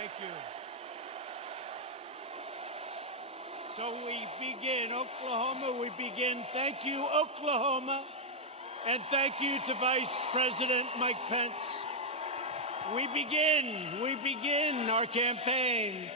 Thank you. So we begin, Oklahoma, we begin. Thank you, Oklahoma. And thank you to Vice President Mike Pence. We begin our campaign.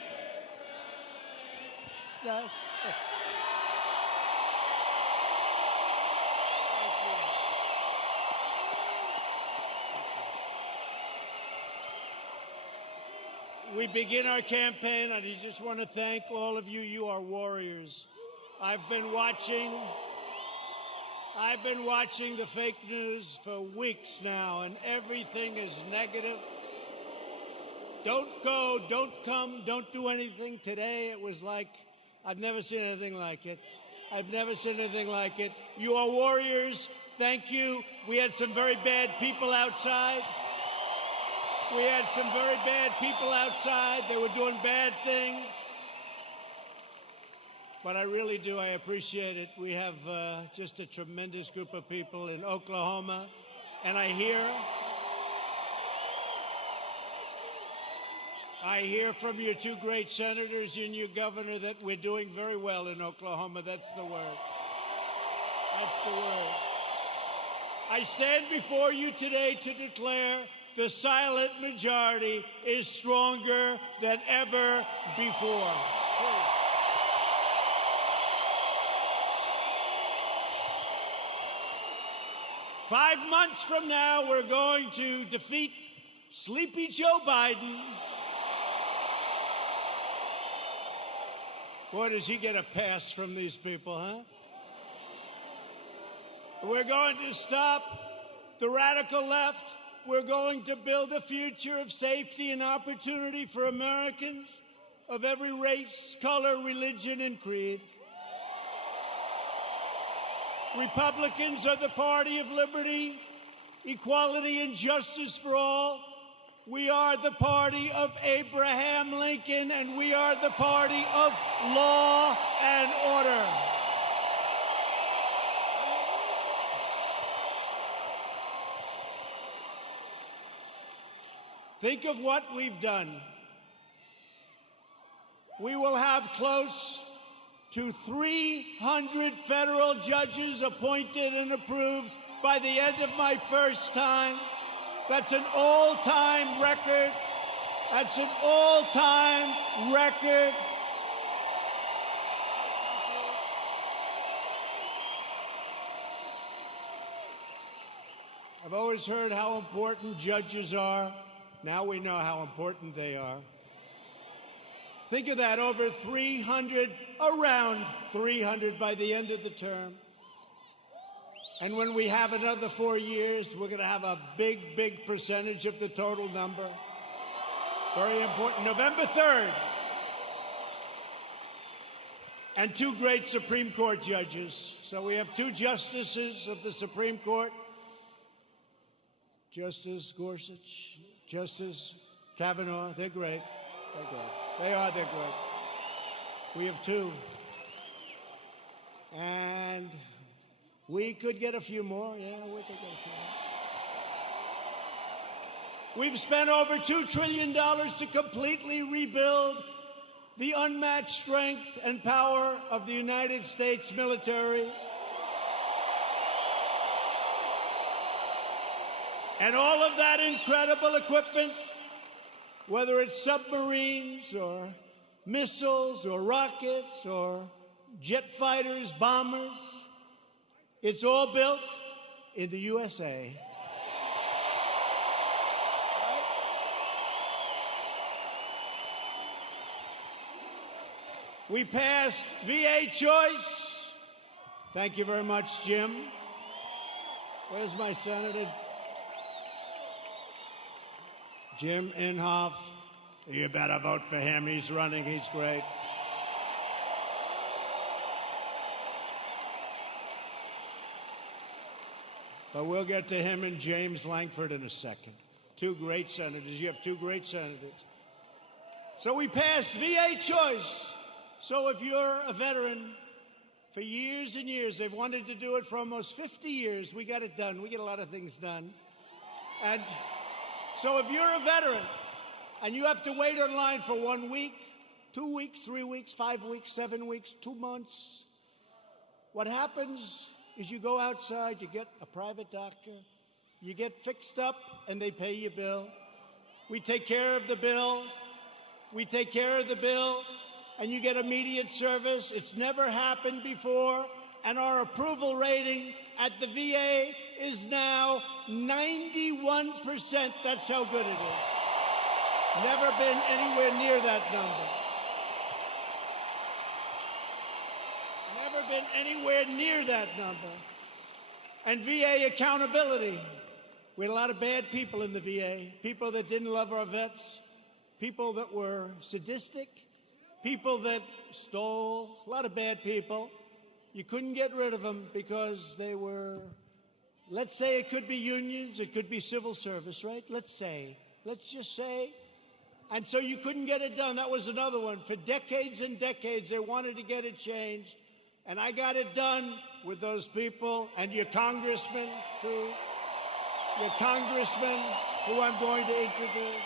We begin our campaign, and I just want to thank all of you. You are warriors. I've been watching the fake news for weeks now, and everything is negative. Don't go, don't come, don't do anything. Today it was like, I've never seen anything like it. I've never seen anything like it. You are warriors. Thank you. We had some very bad people outside. They were doing bad things. But I really do. I appreciate it. We have just a tremendous group of people in Oklahoma. And I hear from your two great senators and your governor that we're doing very well in Oklahoma. That's the word. I stand before you today to declare the silent majority is stronger than ever before. 5 months from now, we're going to defeat Sleepy Joe Biden. Boy, does he get a pass from these people, huh? We're going to stop the radical left. We're going to build a future of safety and opportunity for Americans of every race, color, religion, and creed. Republicans are the party of liberty, equality, and justice for all. We are the party of Abraham Lincoln, and we are the party of law and order. Think of what we've done. We will have close to 300 federal judges appointed and approved by the end of my first time. That's an all-time record. I've always heard how important judges are. Now we know how important they are. Think of that, over 300, around 300 by the end of the term. And when we have another 4 years, we're going to have a big, big percentage of the total number. Very important. November 3rd. And 2 great Supreme Court judges. So we have 2 justices of the Supreme Court. Justice Gorsuch, Justice Kavanaugh. They're great. They're great. We have 2. And we could get a few more. Yeah, we could get a few more. We've spent over $2 trillion to completely rebuild the unmatched strength and power of the United States military. And all of that incredible equipment, whether it's submarines or missiles or rockets or jet fighters, bombers, it's all built in the USA. We passed VA choice. Thank you very much, Jim. Where's my senator? Jim Inhofe. You better vote for him. He's running. He's great. But we'll get to him and James Lankford in a second. 2 great senators. You have 2 great senators. So we passed VA choice. So if you're a veteran, for years and years, they've wanted to do it for almost 50 years. We got it done. We get a lot of things done. And so if you're a veteran and you have to wait online for 1 week, 2 weeks, 3 weeks, 5 weeks, 7 weeks, 2 months. What happens is you go outside, you get a private doctor, you get fixed up, and they pay your bill. We take care of the bill. We take care of the bill, and you get immediate service. It's never happened before, and our approval rating at the VA is now 91%. That's how good it is. Never been anywhere near that number. Never been anywhere near that number. And VA accountability. We had a lot of bad people in the VA, people that didn't love our vets, people that were sadistic, people that stole, a lot of bad people. You couldn't get rid of them because they were, let's say it could be unions, it could be civil service, right? Let's just say. And so you couldn't get it done. That was another one. For decades and decades, they wanted to get it changed. And I got it done with those people and your congressman, too. Your congressman, who I'm going to introduce.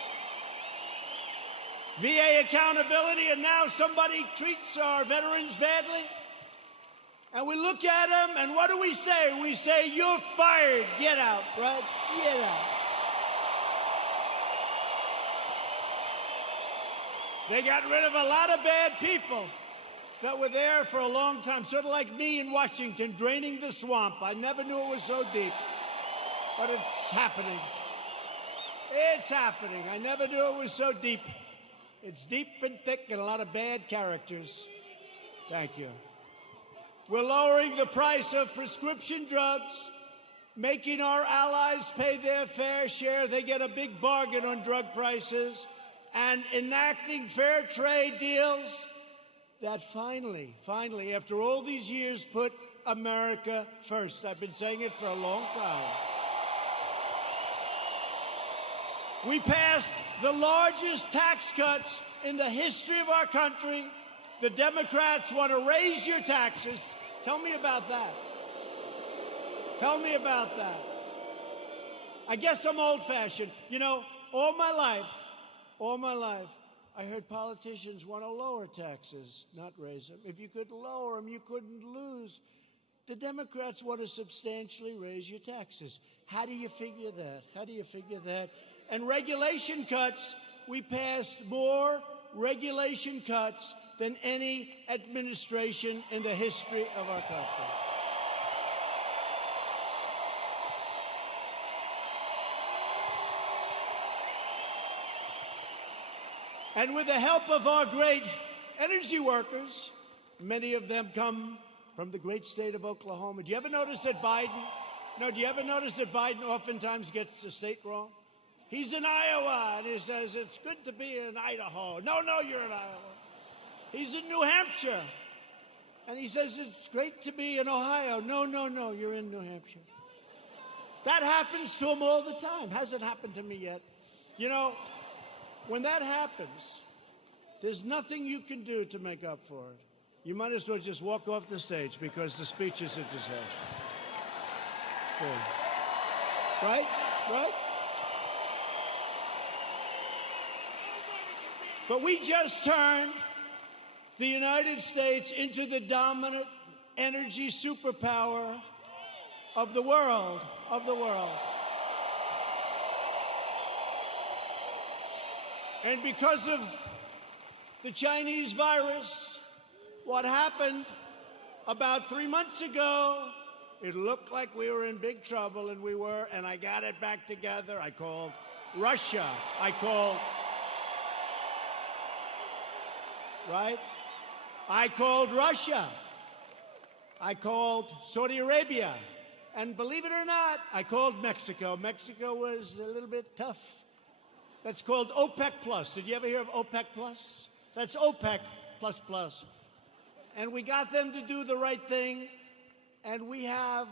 VA accountability, and now somebody treats our veterans badly. And we look at them, and what do we say? We say, you're fired. Get out, right? Get out. They got rid of a lot of bad people that were there for a long time, sort of like me in Washington, draining the swamp. I never knew it was so deep, but it's happening. It's happening. I never knew it was so deep. It's deep and thick and a lot of bad characters. Thank you. We're lowering the price of prescription drugs, making our allies pay their fair share. They get a big bargain on drug prices, and enacting fair trade deals that finally, after all these years, put America first. I've been saying it for a long time. We passed the largest tax cuts in the history of our country. The Democrats want to raise your taxes. Tell me about that. Tell me about that. I guess I'm old-fashioned. You know, all my life, I heard politicians want to lower taxes, not raise them. If you could lower them, you couldn't lose. The Democrats want to substantially raise your taxes. How do you figure that? How do you figure that? And regulation cuts, we passed more regulation cuts than any administration in the history of our country. And with the help of our great energy workers, many of them come from the great state of Oklahoma. Do you ever notice that Biden oftentimes gets the state wrong? He's in Iowa, and he says, it's good to be in Idaho. No, you're in Iowa. He's in New Hampshire, and he says, it's great to be in Ohio. No, you're in New Hampshire. That happens to him all the time. Hasn't happened to me yet. You know, when that happens, there's nothing you can do to make up for it. You might as well just walk off the stage because the speech is a disaster. Sure. Right? But we just turned the United States into the dominant energy superpower of the world, And because of the Chinese virus, what happened about 3 months ago, it looked like we were in big trouble, and we were, and I got it back together. I called Russia. I called Russia. I called Saudi Arabia. And believe it or not, I called Mexico. Mexico was a little bit tough. That's called OPEC Plus. Did you ever hear of OPEC Plus? That's OPEC plus plus. And we got them to do the right thing, and we have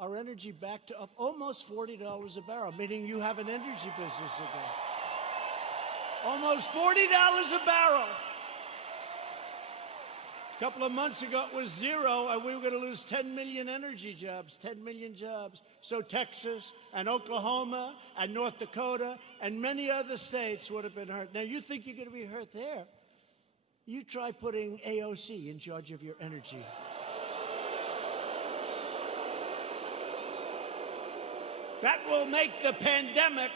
our energy back to up almost $40 a barrel, meaning you have an energy business again. Almost $40 a barrel. couple of months ago, it was 0, and we were going to lose 10 million energy jobs, 10 million jobs. So Texas and Oklahoma and North Dakota and many other states would have been hurt. Now, you think you're going to be hurt there? You try putting AOC in charge of your energy. That will make the pandemic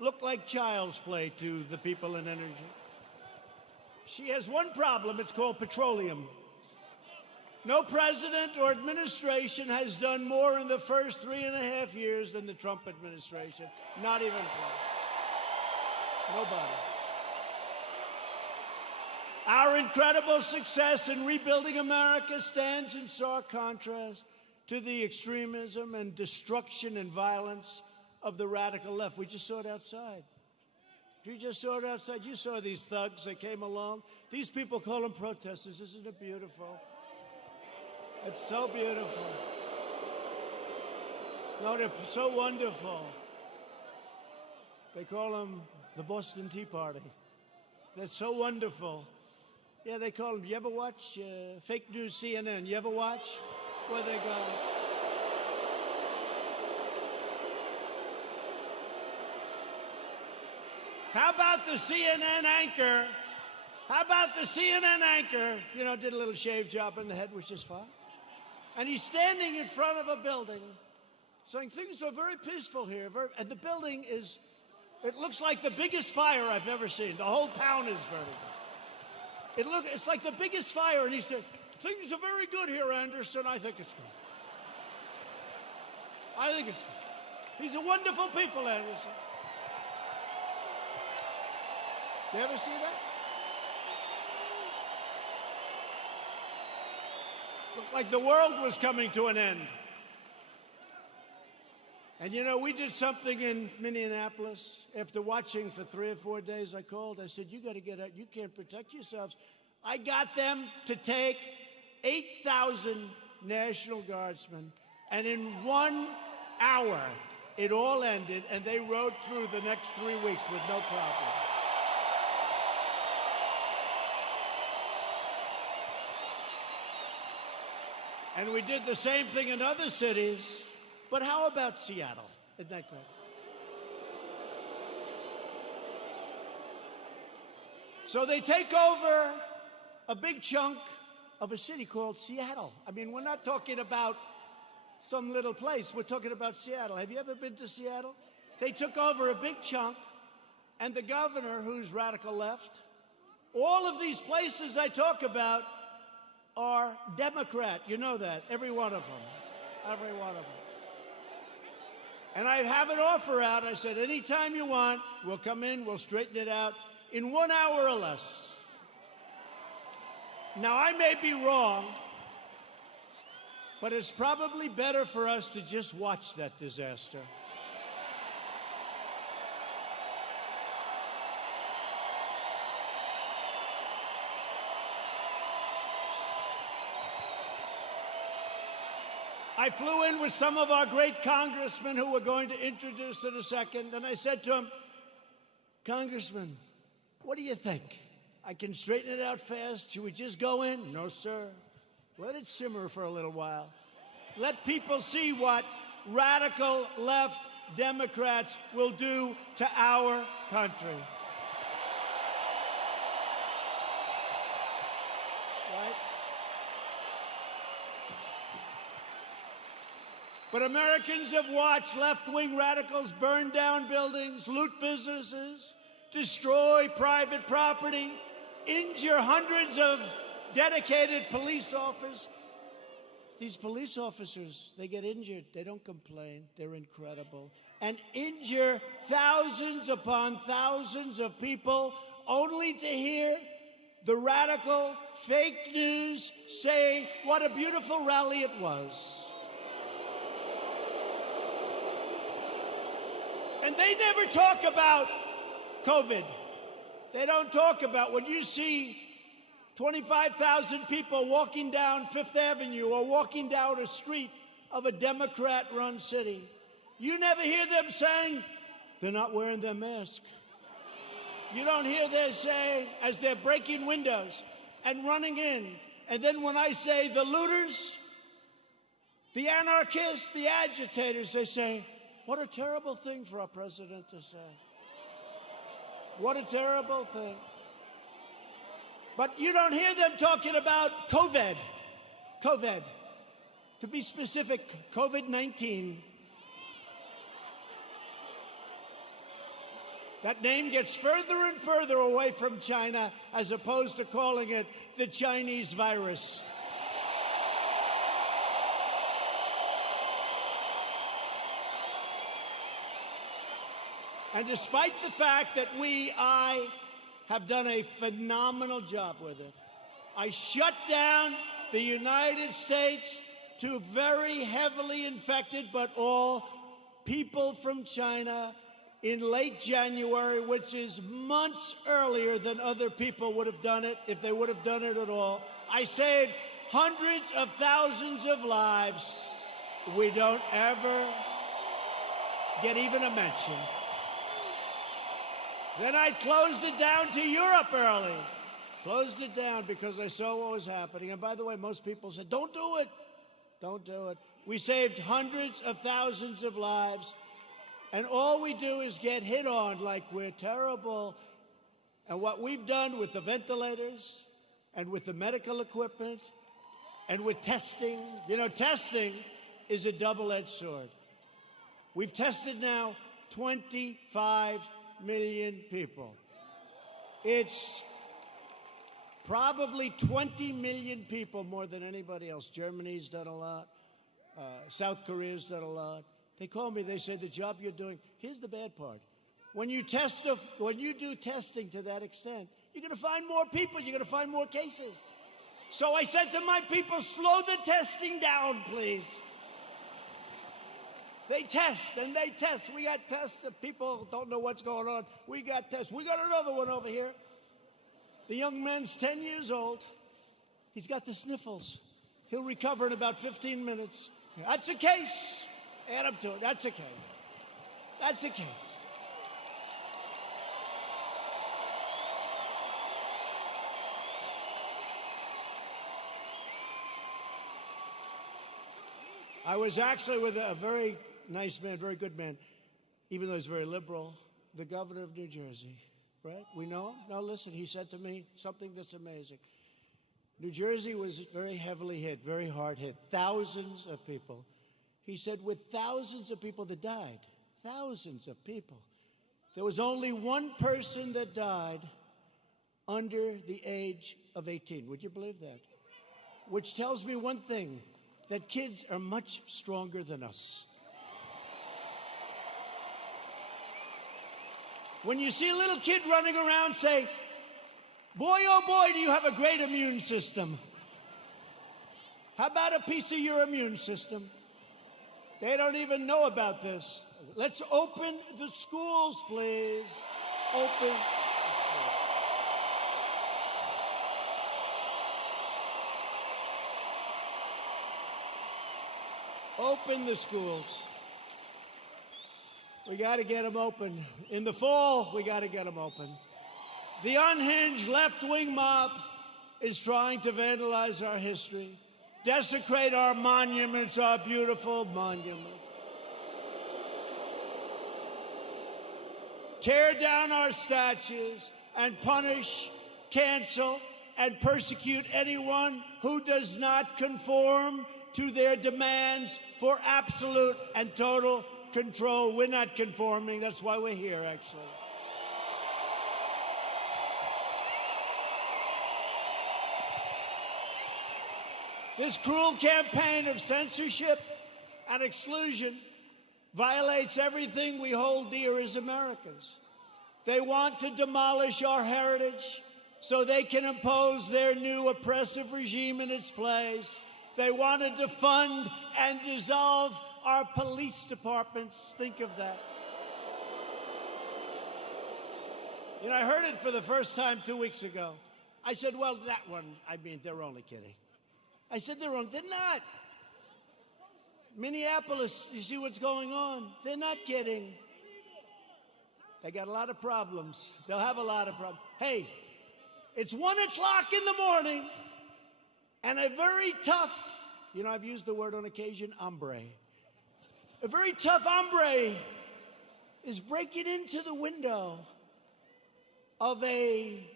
look like child's play to the people in energy. She has one problem. It's called petroleum. No president or administration has done more in the first 3.5 years than the Trump administration. Not even close. Nobody. Our incredible success in rebuilding America stands in stark contrast to the extremism and destruction and violence of the radical left. We just saw it outside. You just saw it outside. You saw these thugs that came along. These people call them protesters. Isn't it beautiful? It's so beautiful. No, they're so wonderful. They call them the Boston Tea Party. They're so wonderful. Yeah, they call them. You ever watch fake news CNN? You ever watch where they go? How about the CNN anchor? How about the CNN anchor? You know, did a little shave job in the head, which is fine. And he's standing in front of a building saying things are very peaceful here. And the building is, it looks like the biggest fire I've ever seen. The whole town is burning. It's like the biggest fire. And he said, things are very good here, Anderson. I think it's good. I think it's good. These are wonderful people, Anderson. You ever see that? Looked like the world was coming to an end. And you know, we did something in Minneapolis. After watching for 3 or 4 days, I called. I said, you got to get out. You can't protect yourselves. I got them to take 8,000 National Guardsmen. And in 1 hour, it all ended. And they rode through the next 3 weeks with no problem. And we did the same thing in other cities. But how about Seattle? Isn't that great? So they take over a big chunk of a city called Seattle. I mean, we're not talking about some little place. We're talking about Seattle. Have you ever been to Seattle? They took over a big chunk, and the governor, who's radical left, all of these places I talk about are Democrat. You know that. Every one of them. Every one of them. And I have an offer out. I said, anytime you want, we'll come in, we'll straighten it out in 1 hour or less. Now, I may be wrong, but it's probably better for us to just watch that disaster. I flew in with some of our great congressmen who we're going to introduce in a second, and I said to him, Congressman, what do you think? I can straighten it out fast. Should we just go in? No, sir. Let it simmer for a little while. Let people see what radical left Democrats will do to our country. Right? But Americans have watched left-wing radicals burn down buildings, loot businesses, destroy private property, injure hundreds of dedicated police officers. These police officers, they get injured. They don't complain. They're incredible. And injure thousands upon thousands of people only to hear the radical fake news say what a beautiful rally it was. And they never talk about COVID. They don't talk about when you see 25,000 people walking down Fifth Avenue or walking down a street of a Democrat-run city. You never hear them saying, they're not wearing their mask. You don't hear them saying, as they're breaking windows and running in And then when I say the looters, the anarchists, the agitators, they say, what a terrible thing for our president to say. What a terrible thing. But you don't hear them talking about COVID. COVID. To be specific, COVID-19. That name gets further and further away from China as opposed to calling it the Chinese virus. And despite the fact that I have done a phenomenal job with it, I shut down the United States to very heavily infected, but all people from China in late January, which is months earlier than other people would have done it if they would have done it at all. I saved hundreds of thousands of lives. We don't ever get even a mention. Then I closed it down to Europe early. Closed it down because I saw what was happening. And by the way, most people said, don't do it. Don't do it. We saved hundreds of thousands of lives. And all we do is get hit on like we're terrible. And what we've done with the ventilators and with the medical equipment and with testing, you know, testing is a double-edged sword. We've tested now 25 million people. It's probably 20 million people more than anybody else. Germany's done a lot. South Korea's done a lot. They call me, they say, the job you're doing, here's the bad part. When you do testing to that extent, you're going to find more people, you're going to find more cases. So I said to my people, slow the testing down, please. They test and they test. We got tests that people don't know what's going on. We got tests. We got another one over here. The young man's 10 years old. He's got the sniffles. He'll recover in about 15 minutes. That's a case. Add up to it. That's a case. That's a case. I was actually with a very nice man, very good man, even though he's very liberal, the governor of New Jersey, right? We know him? No, listen, he said to me something that's amazing. New Jersey was very heavily hit, very hard hit, thousands of people. He said with thousands of people that died, thousands of people, there was only one person that died under the age of 18. Would you believe that? Which tells me one thing, that kids are much stronger than us. When you see a little kid running around, say, boy, oh boy, do you have a great immune system. How about a piece of your immune system? They don't even know about this. Let's open the schools, please. Open. Open the schools. We got to get them open. In the fall, we got to get them open. The unhinged left-wing mob is trying to vandalize our history, desecrate our monuments, our beautiful monuments, tear down our statues, and punish, cancel, and persecute anyone who does not conform to their demands for absolute and total control. We're not conforming. That's why we're here, actually. This cruel campaign of censorship and exclusion violates everything we hold dear as Americans. They want to demolish our heritage so they can impose their new oppressive regime in its place. They want to defund and dissolve our police departments. Think of that. You know, I heard it for the first time 2 weeks ago. I said, well, that one, I mean, they're only kidding. I said, they're not. Minneapolis, you see what's going on? They're not kidding. They got a lot of problems. They'll have a lot of problems. Hey, it's 1 o'clock in the morning. And a very tough, I've used the word on occasion, hombre. A very tough hombre is breaking into the window of a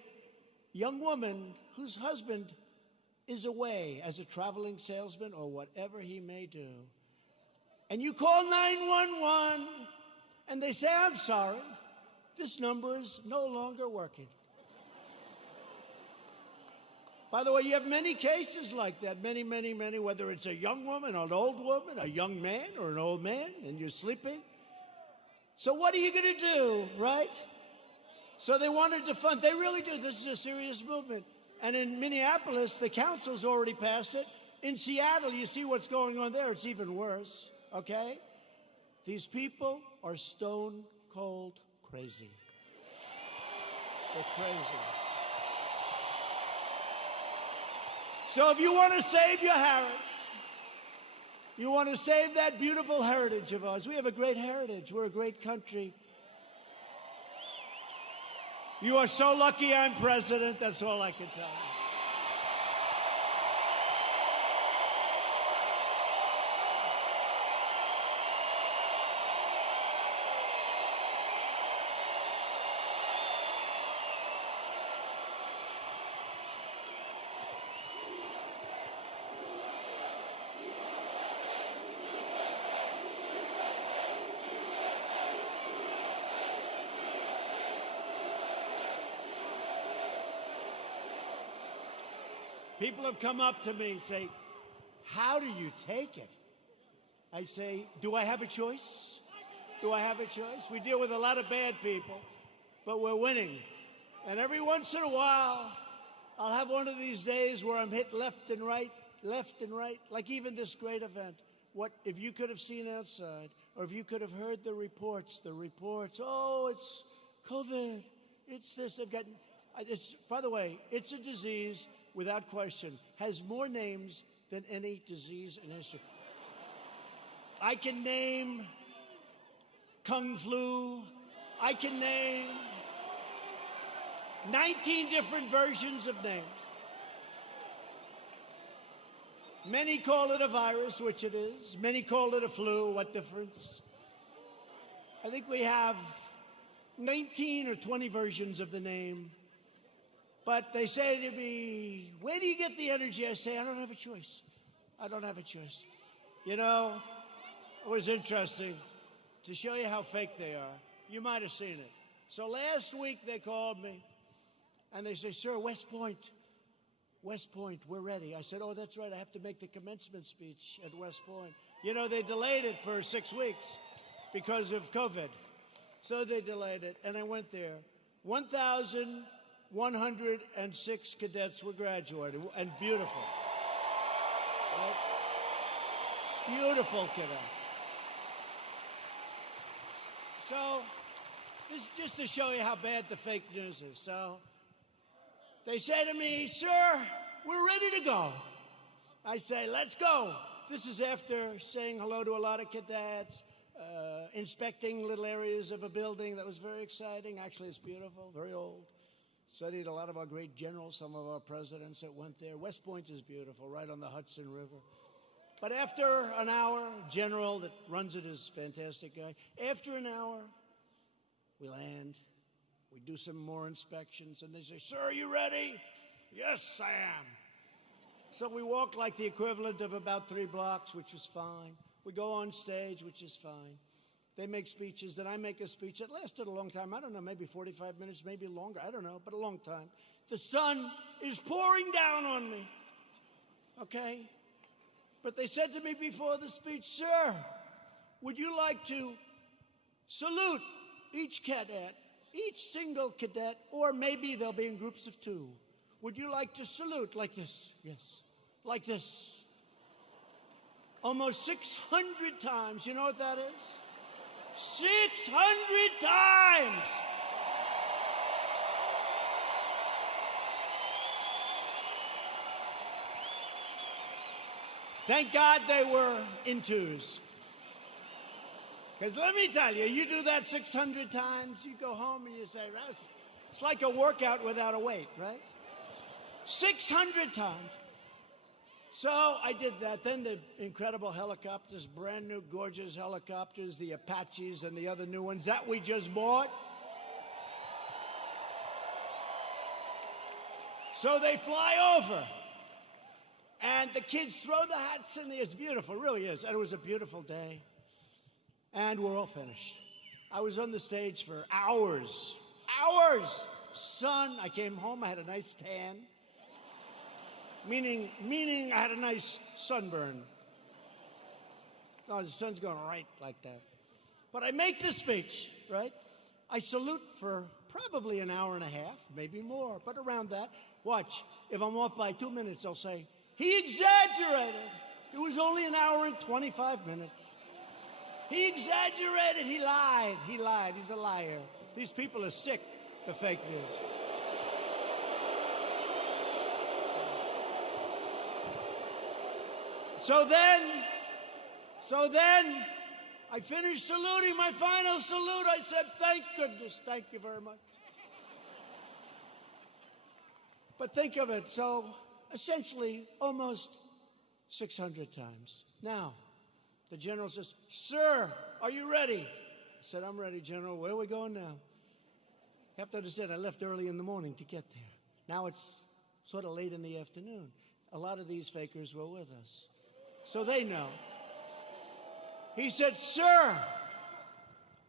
young woman whose husband is away as a traveling salesman or whatever he may do. And you call 911, and they say, I'm sorry, this number is no longer working. By the way, you have many cases like that, many, whether it's a young woman, an old woman, a young man, or an old man, and you're sleeping. So what are you going to do, right? So they wanted to fund, they really do. This is a serious movement. And in Minneapolis, the council's already passed it. In Seattle, you see what's going on there. It's even worse, okay? These people are stone cold crazy. They're crazy. So if you want to save your heritage, you want to save that beautiful heritage of ours. We have a great heritage. We're a great country. You are so lucky I'm president. That's all I can tell you. People have come up to me and say, how do you take it? I say, do I have a choice? Do I have a choice? We deal with a lot of bad people, but we're winning. And every once in a while, I'll have one of these days where I'm hit left and right, like even this great event. What if you could have seen outside, or if you could have heard the reports, oh, it's COVID, it's this, by the way, it's a disease, without question, has more names than any disease in history. I can name Kung Flu. I can name 19 different versions of names. Many call it a virus, which it is. Many call it a flu. What difference? I think we have 19 or 20 versions of the name. But they say to me, where do you get the energy? I say, I don't have a choice. I don't have a choice. You know, it was interesting to show you how fake they are. You might have seen it. So last week they called me and they say, sir, West Point, we're ready. I said, oh, that's right. I have to make the commencement speech at West Point. You know, they delayed it for 6 weeks because of COVID. So they delayed it, and I went there. 1,106 cadets were graduated, and beautiful. Right? Beautiful cadets. So, this is just to show you how bad the fake news is. So, they say to me, sir, we're ready to go. I say, let's go. This is after saying hello to a lot of cadets, inspecting little areas of a building that was very exciting. Actually, it's beautiful, very old. Studied a lot of our great generals, some of our presidents that went there. West Point is beautiful, right on the Hudson River. But after an hour, general that runs it is a fantastic guy. After an hour, we land. We do some more inspections, and they say, sir, are you ready? Yes, I am. So we walk like the equivalent of about 3 blocks, which is fine. We go on stage, which is fine. They make speeches, then I make a speech. It lasted a long time. I don't know, maybe 45 minutes, maybe longer. I don't know, but a long time. The sun is pouring down on me, okay? But they said to me before the speech, sir, would you like to salute each cadet, each single cadet, or maybe they'll be in groups of 2. Would you like to salute like this? Yes. Like this. Almost 600 times. You know what that is? 600 times! Thank God they were in 2s. Because let me tell you, you do that 600 times, you go home and you say, it's like a workout without a weight, right? 600 times. So I did that. Then the incredible helicopters, brand new, gorgeous helicopters, the Apaches and the other new ones that we just bought. So they fly over. And the kids throw the hats in the air. It's beautiful, it really is. And it was a beautiful day. And we're all finished. I was on the stage for hours. Hours! Sun, I came home, I had a nice tan. Meaning I had a nice sunburn. Oh, the sun's going right like that. But I make this speech, right? I salute for probably an hour and a half, maybe more, but around that. Watch, if I'm off by 2 minutes, I'll say, he exaggerated. It was only an hour and 25 minutes. He exaggerated, he lied, he's a liar. These people are sick, the fake news. So then, I finished saluting, my final salute. I said, thank goodness, thank you very much. But think of it, so essentially almost 600 times. Now, the general says, sir, are you ready? I said, I'm ready, General. Where are we going now? You have to understand, I left early in the morning to get there. Now it's sort of late in the afternoon. A lot of these fakers were with us. So they know. He said, sir,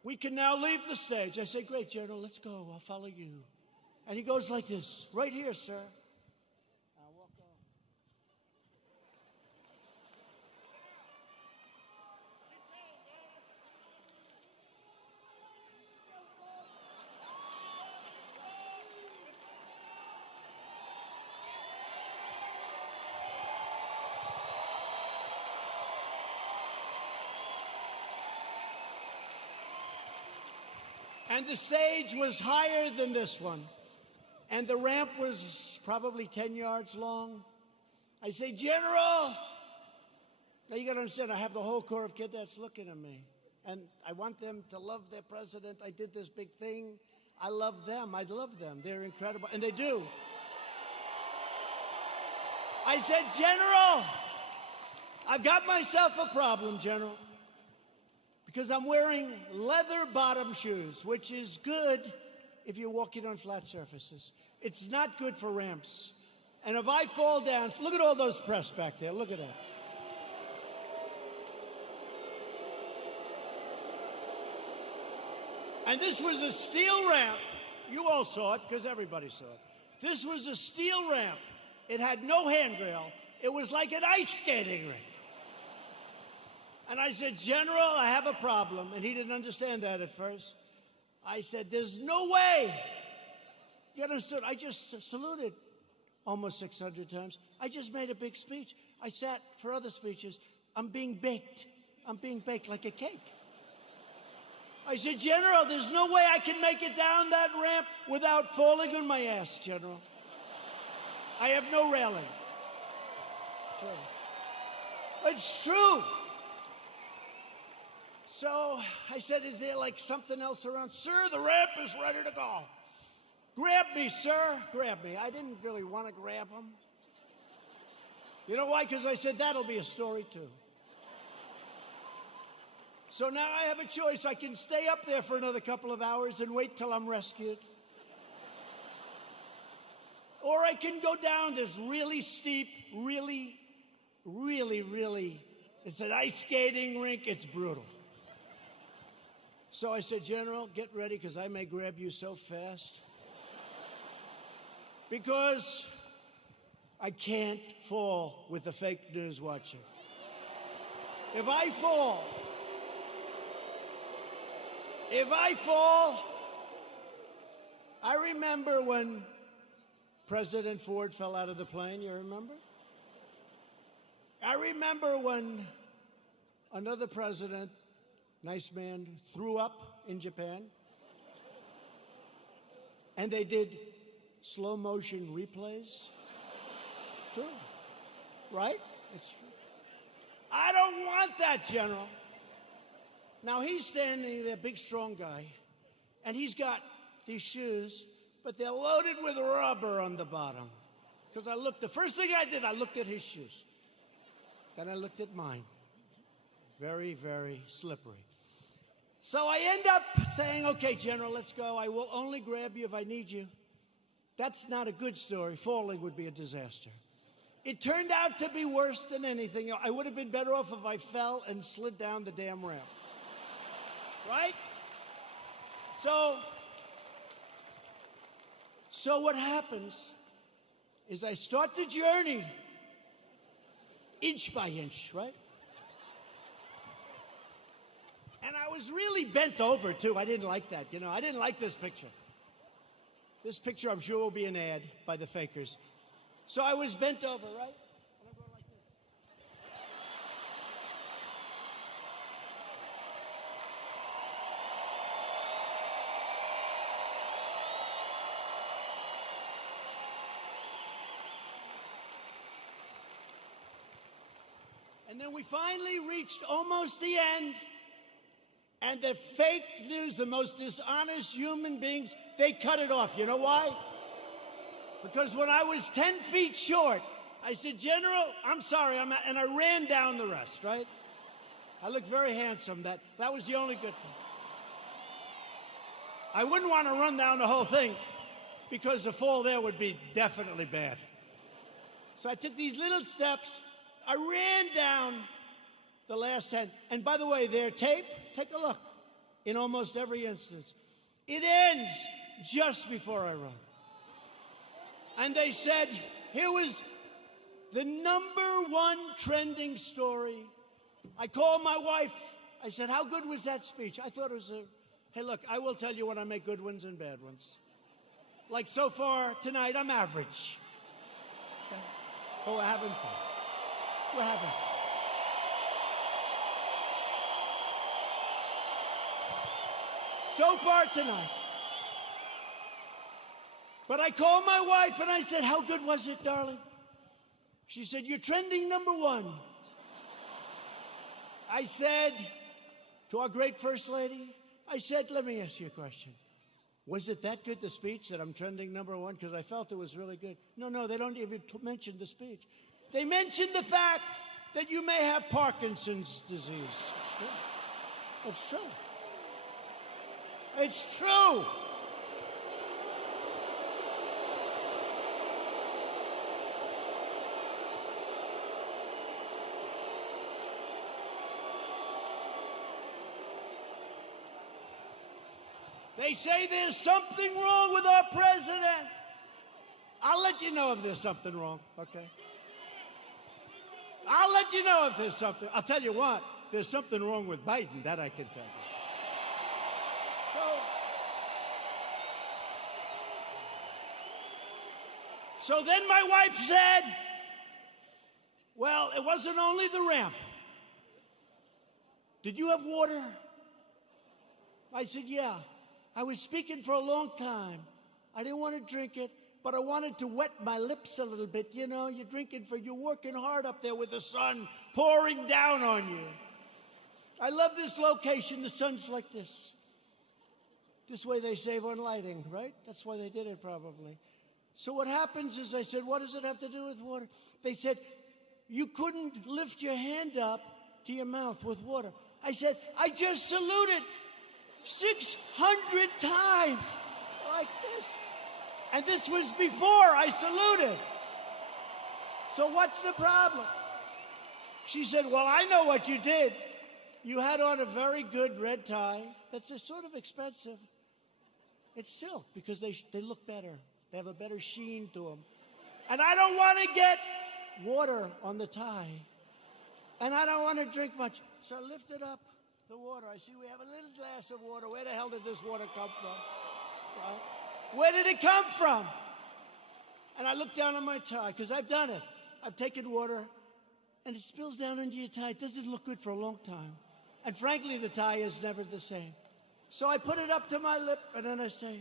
we can now leave the stage. I said, great, General, let's go. I'll follow you. And he goes like this, right here, sir. I'll walk off. And the stage was higher than this one. And the ramp was probably 10 yards long. I say, General, now you got to understand, I have the whole Corps of Cadets looking at me. And I want them to love their president. I did this big thing. I love them. I love them. They're incredible. And they do. I said, General, I've got myself a problem, General. Because I'm wearing leather bottom shoes, which is good if you're walking on flat surfaces. It's not good for ramps. And if I fall down, look at all those press back there. Look at that. And this was a steel ramp. You all saw it because everybody saw it. This was a steel ramp. It had no handrail. It was like an ice skating rink. And I said, General, I have a problem. And he didn't understand that at first. I said, there's no way. You understood? I just saluted almost 600 times. I just made a big speech. I sat for other speeches. I'm being baked. I'm being baked like a cake. I said, General, there's no way I can make it down that ramp without falling on my ass, General. I have no railing. It's true. So I said, is there like something else around? Sir, the ramp is ready to go. Grab me, sir. Grab me. I didn't really want to grab him. You know why? Because I said, that'll be a story too. So now I have a choice. I can stay up there for another couple of hours and wait till I'm rescued. Or I can go down this really steep, really, it's an ice skating rink. It's brutal. So I said, General, get ready because I may grab you so fast. Because I can't fall with the fake news watching. If I fall, I remember when President Ford fell out of the plane, you remember? I remember when another president, nice man, threw up in Japan. And they did slow motion replays. It's true, right? It's true. I don't want that, General. Now he's standing there, big strong guy, and he's got these shoes, but they're loaded with rubber on the bottom. Because the first thing I did, I looked at his shoes. Then I looked at mine. Very, very slippery. So I end up saying, okay, General, let's go. I will only grab you if I need you. That's not a good story. Falling would be a disaster. It turned out to be worse than anything. I would have been better off if I fell and slid down the damn ramp. Right? So what happens is I start the journey inch by inch, right? And I was really bent over, too. I didn't like that, I didn't like this picture. This picture, I'm sure, will be an ad by the fakers. So I was bent over, right? And I'm going like this. And then we finally reached almost the end. And the fake news, the most dishonest human beings, they cut it off. You know why? Because when I was 10 feet short, I said, General, I'm sorry, and I ran down the rest, right? I looked very handsome. That was the only good thing. I wouldn't want to run down the whole thing because the fall there would be definitely bad. So I took these little steps. I ran down the last 10. And by the way, their tape, take a look. In almost every instance, it ends just before I run. And they said, here was the #1 trending story. I called my wife. I said, how good was that speech? I thought it was hey, look, I will tell you when I make good ones and bad ones. Like so far tonight, I'm average. Okay? But we're having fun. We're having fun. So far tonight. But I called my wife and I said, how good was it, darling? She said, you're trending #1. I said to our great First Lady, I said, let me ask you a question. Was it that good, the speech, that I'm trending #1? Because I felt it was really good. No, they don't even mention the speech. They mentioned the fact that you may have Parkinson's disease. It's true. It's true. They say there's something wrong with our president. I'll let you know if there's something wrong, okay? I'll let you know if there's something. I'll tell you what, there's something wrong with Biden, that I can tell you. So then my wife said, well, it wasn't only the ramp. Did you have water? I said, yeah. I was speaking for a long time. I didn't want to drink it, but I wanted to wet my lips a little bit. You're you're working hard up there with the sun pouring down on you. I love this location. The sun's like this. This way they save on lighting, right? That's why they did it probably. So what happens is I said, what does it have to do with water? They said, you couldn't lift your hand up to your mouth with water. I said, I just saluted 600 times like this. And this was before I saluted. So what's the problem? She said, well, I know what you did. You had on a very good red tie. That's sort of expensive. It's silk because they look better. They have a better sheen to them. And I don't want to get water on the tie. And I don't want to drink much. So I lifted up the water. I see we have a little glass of water. Where the hell did this water come from? Right? Where did it come from? And I looked down on my tie, because I've done it. I've taken water, and it spills down into your tie. It doesn't look good for a long time. And frankly, the tie is never the same. So I put it up to my lip, and then I say,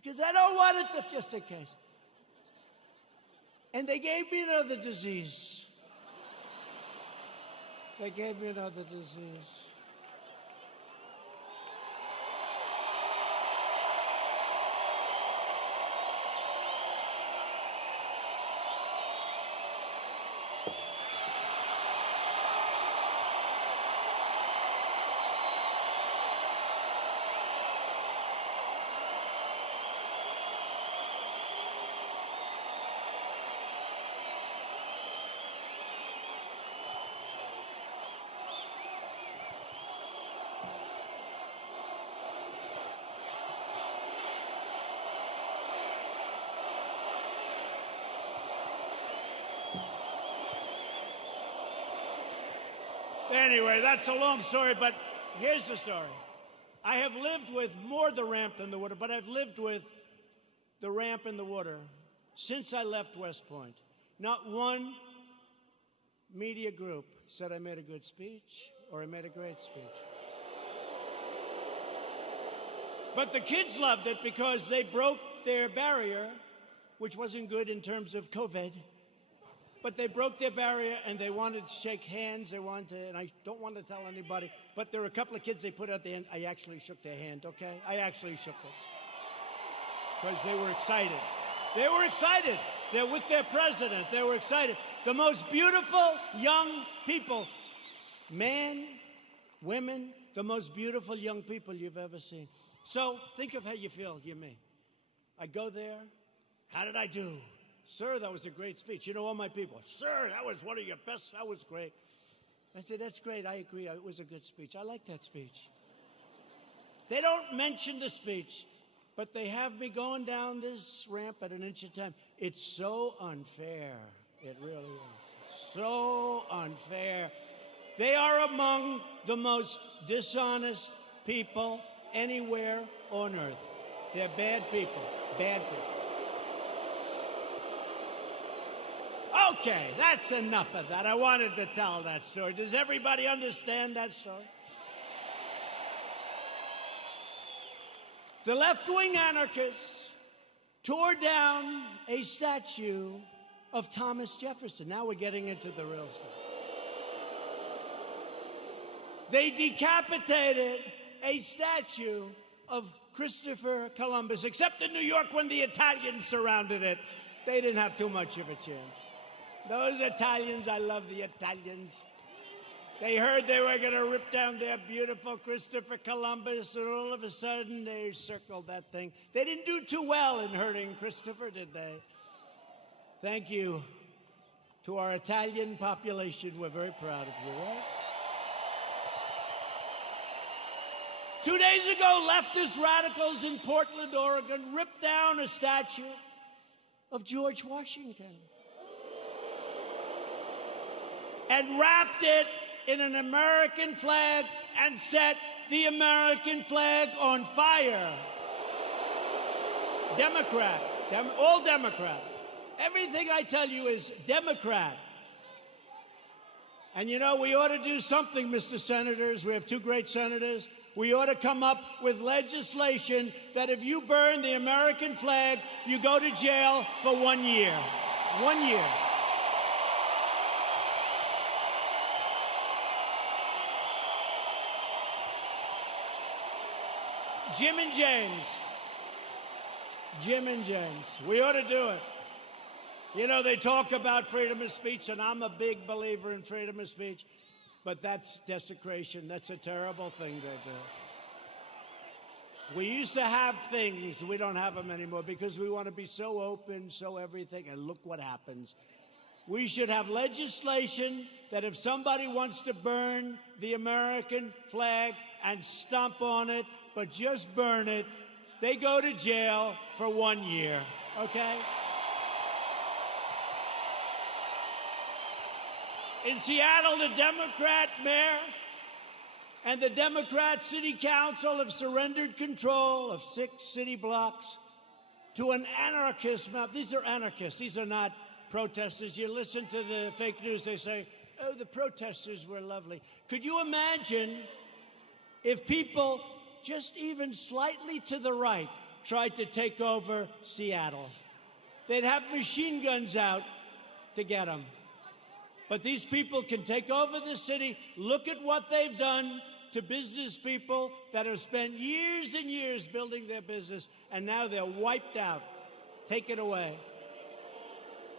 because I don't want it to, just in case. And they gave me another disease. They gave me another disease. Anyway, that's a long story, but here's the story. I have lived with more the ramp than the water, but I've lived with the ramp and the water since I left West Point. Not one media group said I made a good speech or I made a great speech. But the kids loved it because they broke their barrier, which wasn't good in terms of COVID. But they broke their barrier and they wanted to shake hands. They wanted to, and I don't want to tell anybody, but there were a couple of kids they put at the end. I actually shook their hand, okay? I actually shook it. Because they were excited. They were excited. They're with their president. They were excited. The most beautiful young people, men, women, the most beautiful young people you've ever seen. So think of how you feel, you me. I go there. How did I do? Sir, that was a great speech. You know, all my people, sir, that was one of your best. That was great. I said, that's great. I agree. It was a good speech. I like that speech. They don't mention the speech, but they have me going down this ramp at an inch at a time. It's so unfair. It really is. So unfair. They are among the most dishonest people anywhere on earth. They're bad people. Bad people. Okay, that's enough of that. I wanted to tell that story. Does everybody understand that story? The left-wing anarchists tore down a statue of Thomas Jefferson. Now we're getting into the real stuff. They decapitated a statue of Christopher Columbus, except in New York when the Italians surrounded it. They didn't have too much of a chance. Those Italians, I love the Italians. They heard they were going to rip down their beautiful Christopher Columbus, and all of a sudden they circled that thing. They didn't do too well in hurting Christopher, did they? Thank you to our Italian population. We're very proud of you, right? 2 days ago, leftist radicals in Portland, Oregon, ripped down a statue of George Washington and wrapped it in an American flag and set the American flag on fire. Democrat, all Democrat. Everything I tell you is Democrat. And you know, we ought to do something, Mr. Senators. We have two great senators. We ought to come up with legislation that if you burn the American flag, you go to jail for 1 year. 1 year. Jim and James. We ought to do it. You know, they talk about freedom of speech, and I'm a big believer in freedom of speech, but that's desecration. That's a terrible thing they do. We used to have things. We don't have them anymore because we want to be so open, so everything, and look what happens. We should have legislation that if somebody wants to burn the American flag and stomp on it, but just burn it, they go to jail for 1 year, okay? In Seattle, the Democrat mayor and the Democrat city council have surrendered control of 6 city blocks to an anarchist mob. These are anarchists. These are not protesters. You listen to the fake news, they say, oh, the protesters were lovely. Could you imagine if people just even slightly to the right tried to take over Seattle? They'd have machine guns out to get them. But these people can take over the city. Look at what they've done to business people that have spent years and years building their business, and now they're wiped out. Take it away.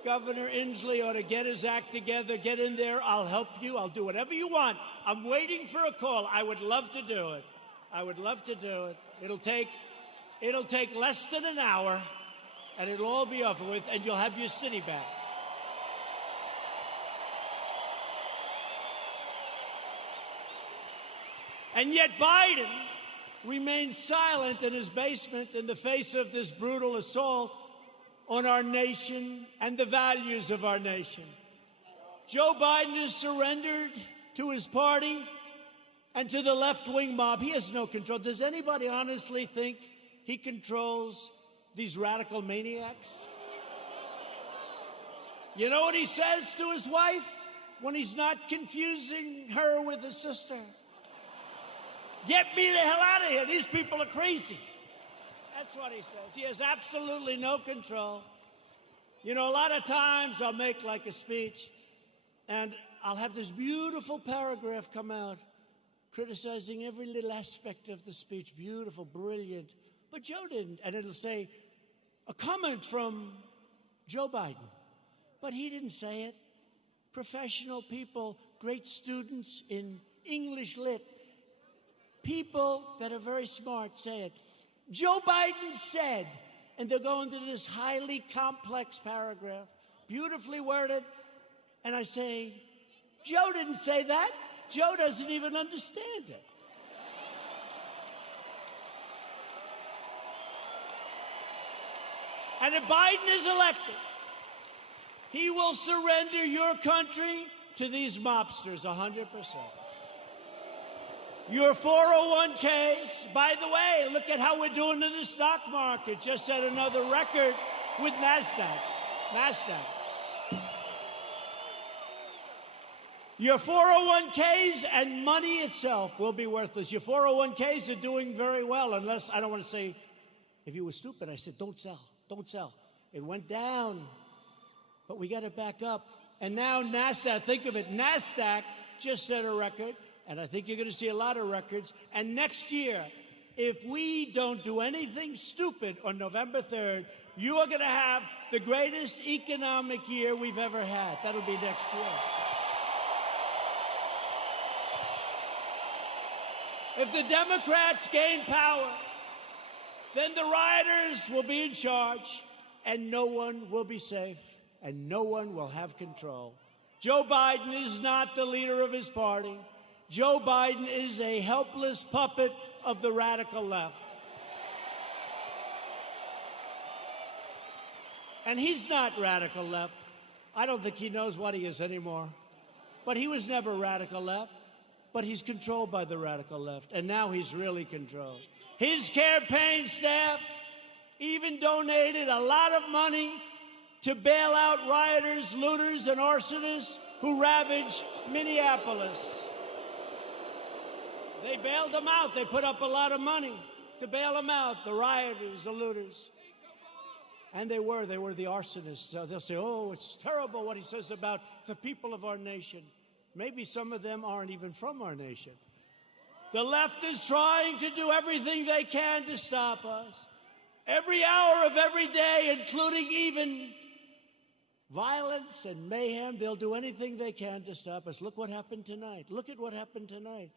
Governor Inslee ought to get his act together, get in there. I'll help you. I'll do whatever you want. I'm waiting for a call. I would love to do it. I would love to do it. It'll take less than an hour, and it'll all be over with, and you'll have your city back. And yet Biden remains silent in his basement in the face of this brutal assault on our nation and the values of our nation. Joe Biden has surrendered to his party, and to the left-wing mob. He has no control. Does anybody honestly think he controls these radical maniacs? You know what he says to his wife when he's not confusing her with his sister? Get me the hell out of here. These people are crazy. That's what he says. He has absolutely no control. You know, a lot of times I'll make like a speech, and I'll have this beautiful paragraph come out criticizing every little aspect of the speech. Beautiful, brilliant. But Joe didn't. And it'll say, a comment from Joe Biden. But he didn't say it. Professional people, great students in English lit, people that are very smart say it. Joe Biden said, and they'll go into this highly complex paragraph, beautifully worded, and I say, Joe didn't say that. Joe doesn't even understand it. And if Biden is elected, he will surrender your country to these mobsters 100%. Your 401ks, by the way, look at how we're doing in the stock market. Just set another record with NASDAQ. Your 401ks and money itself will be worthless. Your 401ks are doing very well, unless, I don't want to say, if you were stupid, I said, don't sell, don't sell. It went down, but we got it back up. And now NASDAQ, think of it, NASDAQ just set a record, and I think you're going to see a lot of records. And next year, if we don't do anything stupid on November 3rd, you are going to have the greatest economic year we've ever had. That'll be next year. If the Democrats gain power, then the rioters will be in charge, and no one will be safe, and no one will have control. Joe Biden is not the leader of his party. Joe Biden is a helpless puppet of the radical left. And he's not radical left. I don't think he knows what he is anymore. But he was never radical left. But he's controlled by the radical left. And now he's really controlled. His campaign staff even donated a lot of money to bail out rioters, looters, and arsonists who ravaged Minneapolis. They bailed them out. They put up a lot of money to bail them out, the rioters, the looters. And they were the arsonists. So they'll say, oh, it's terrible what he says about the people of our nation. Maybe some of them aren't even from our nation. The left is trying to do everything they can to stop us. Every hour of every day, including even violence and mayhem, they'll do anything they can to stop us. Look what happened tonight. Look at what happened tonight.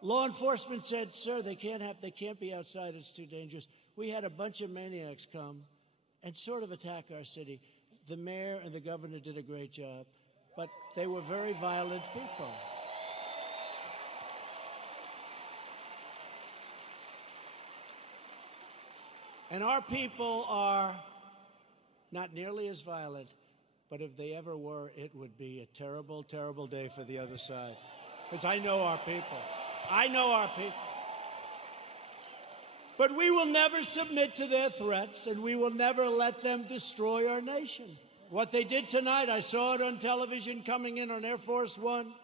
Law enforcement said, sir, they can't be outside. It's too dangerous. We had a bunch of maniacs come and sort of attack our city. The mayor and the governor did a great job, but they were very violent people. And our people are not nearly as violent, but if they ever were, it would be a terrible, terrible day for the other side. Because I know our people. I know our people. But we will never submit to their threats, and we will never let them destroy our nation. What they did tonight, I saw it on television coming in on Air Force One.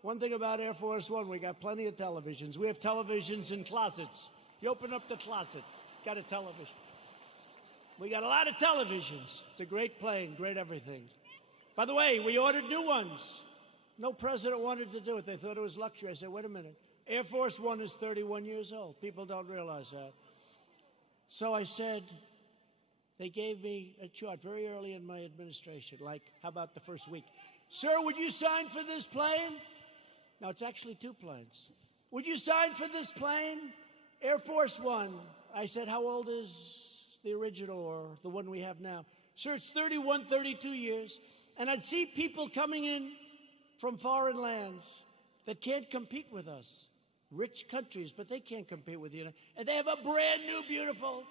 One thing about Air Force One, we got plenty of televisions. We have televisions in closets. You open up the closet, got a television. We got a lot of televisions. It's a great plane, great everything. By the way, we ordered new ones. No president wanted to do it. They thought it was luxury. I said, wait a minute. Air Force One is 31 years old. People don't realize that. So I said, they gave me a chart very early in my administration, like, how about the first week? Sir, would you sign for this plane? Now, it's actually two planes. Would you sign for this plane? Air Force One. I said, how old is the original or the one we have now? Sir, it's 31, 32 years. And I'd see people coming in from foreign lands that can't compete with us. Rich countries, but they can't compete with you. And they have a brand new, beautiful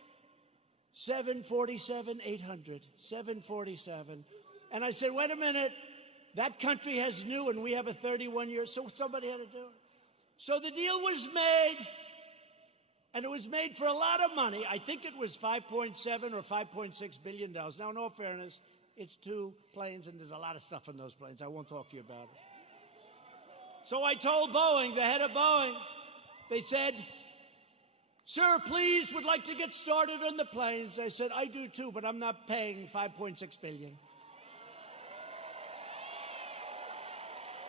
747-800, 747. And I said, wait a minute, That country has new, and we have a 31-year, so somebody had to do it. So the deal was made, and it was made for a lot of money. I think it was $5.7 or $5.6 billion. Now, in all fairness, it's 2 planes, and there's a lot of stuff in those planes. I won't talk to you about it. So I told Boeing, the head of Boeing, they said, "Sir, please, would like to get started on the planes." I said, "I do too, but I'm not paying $5.6 billion.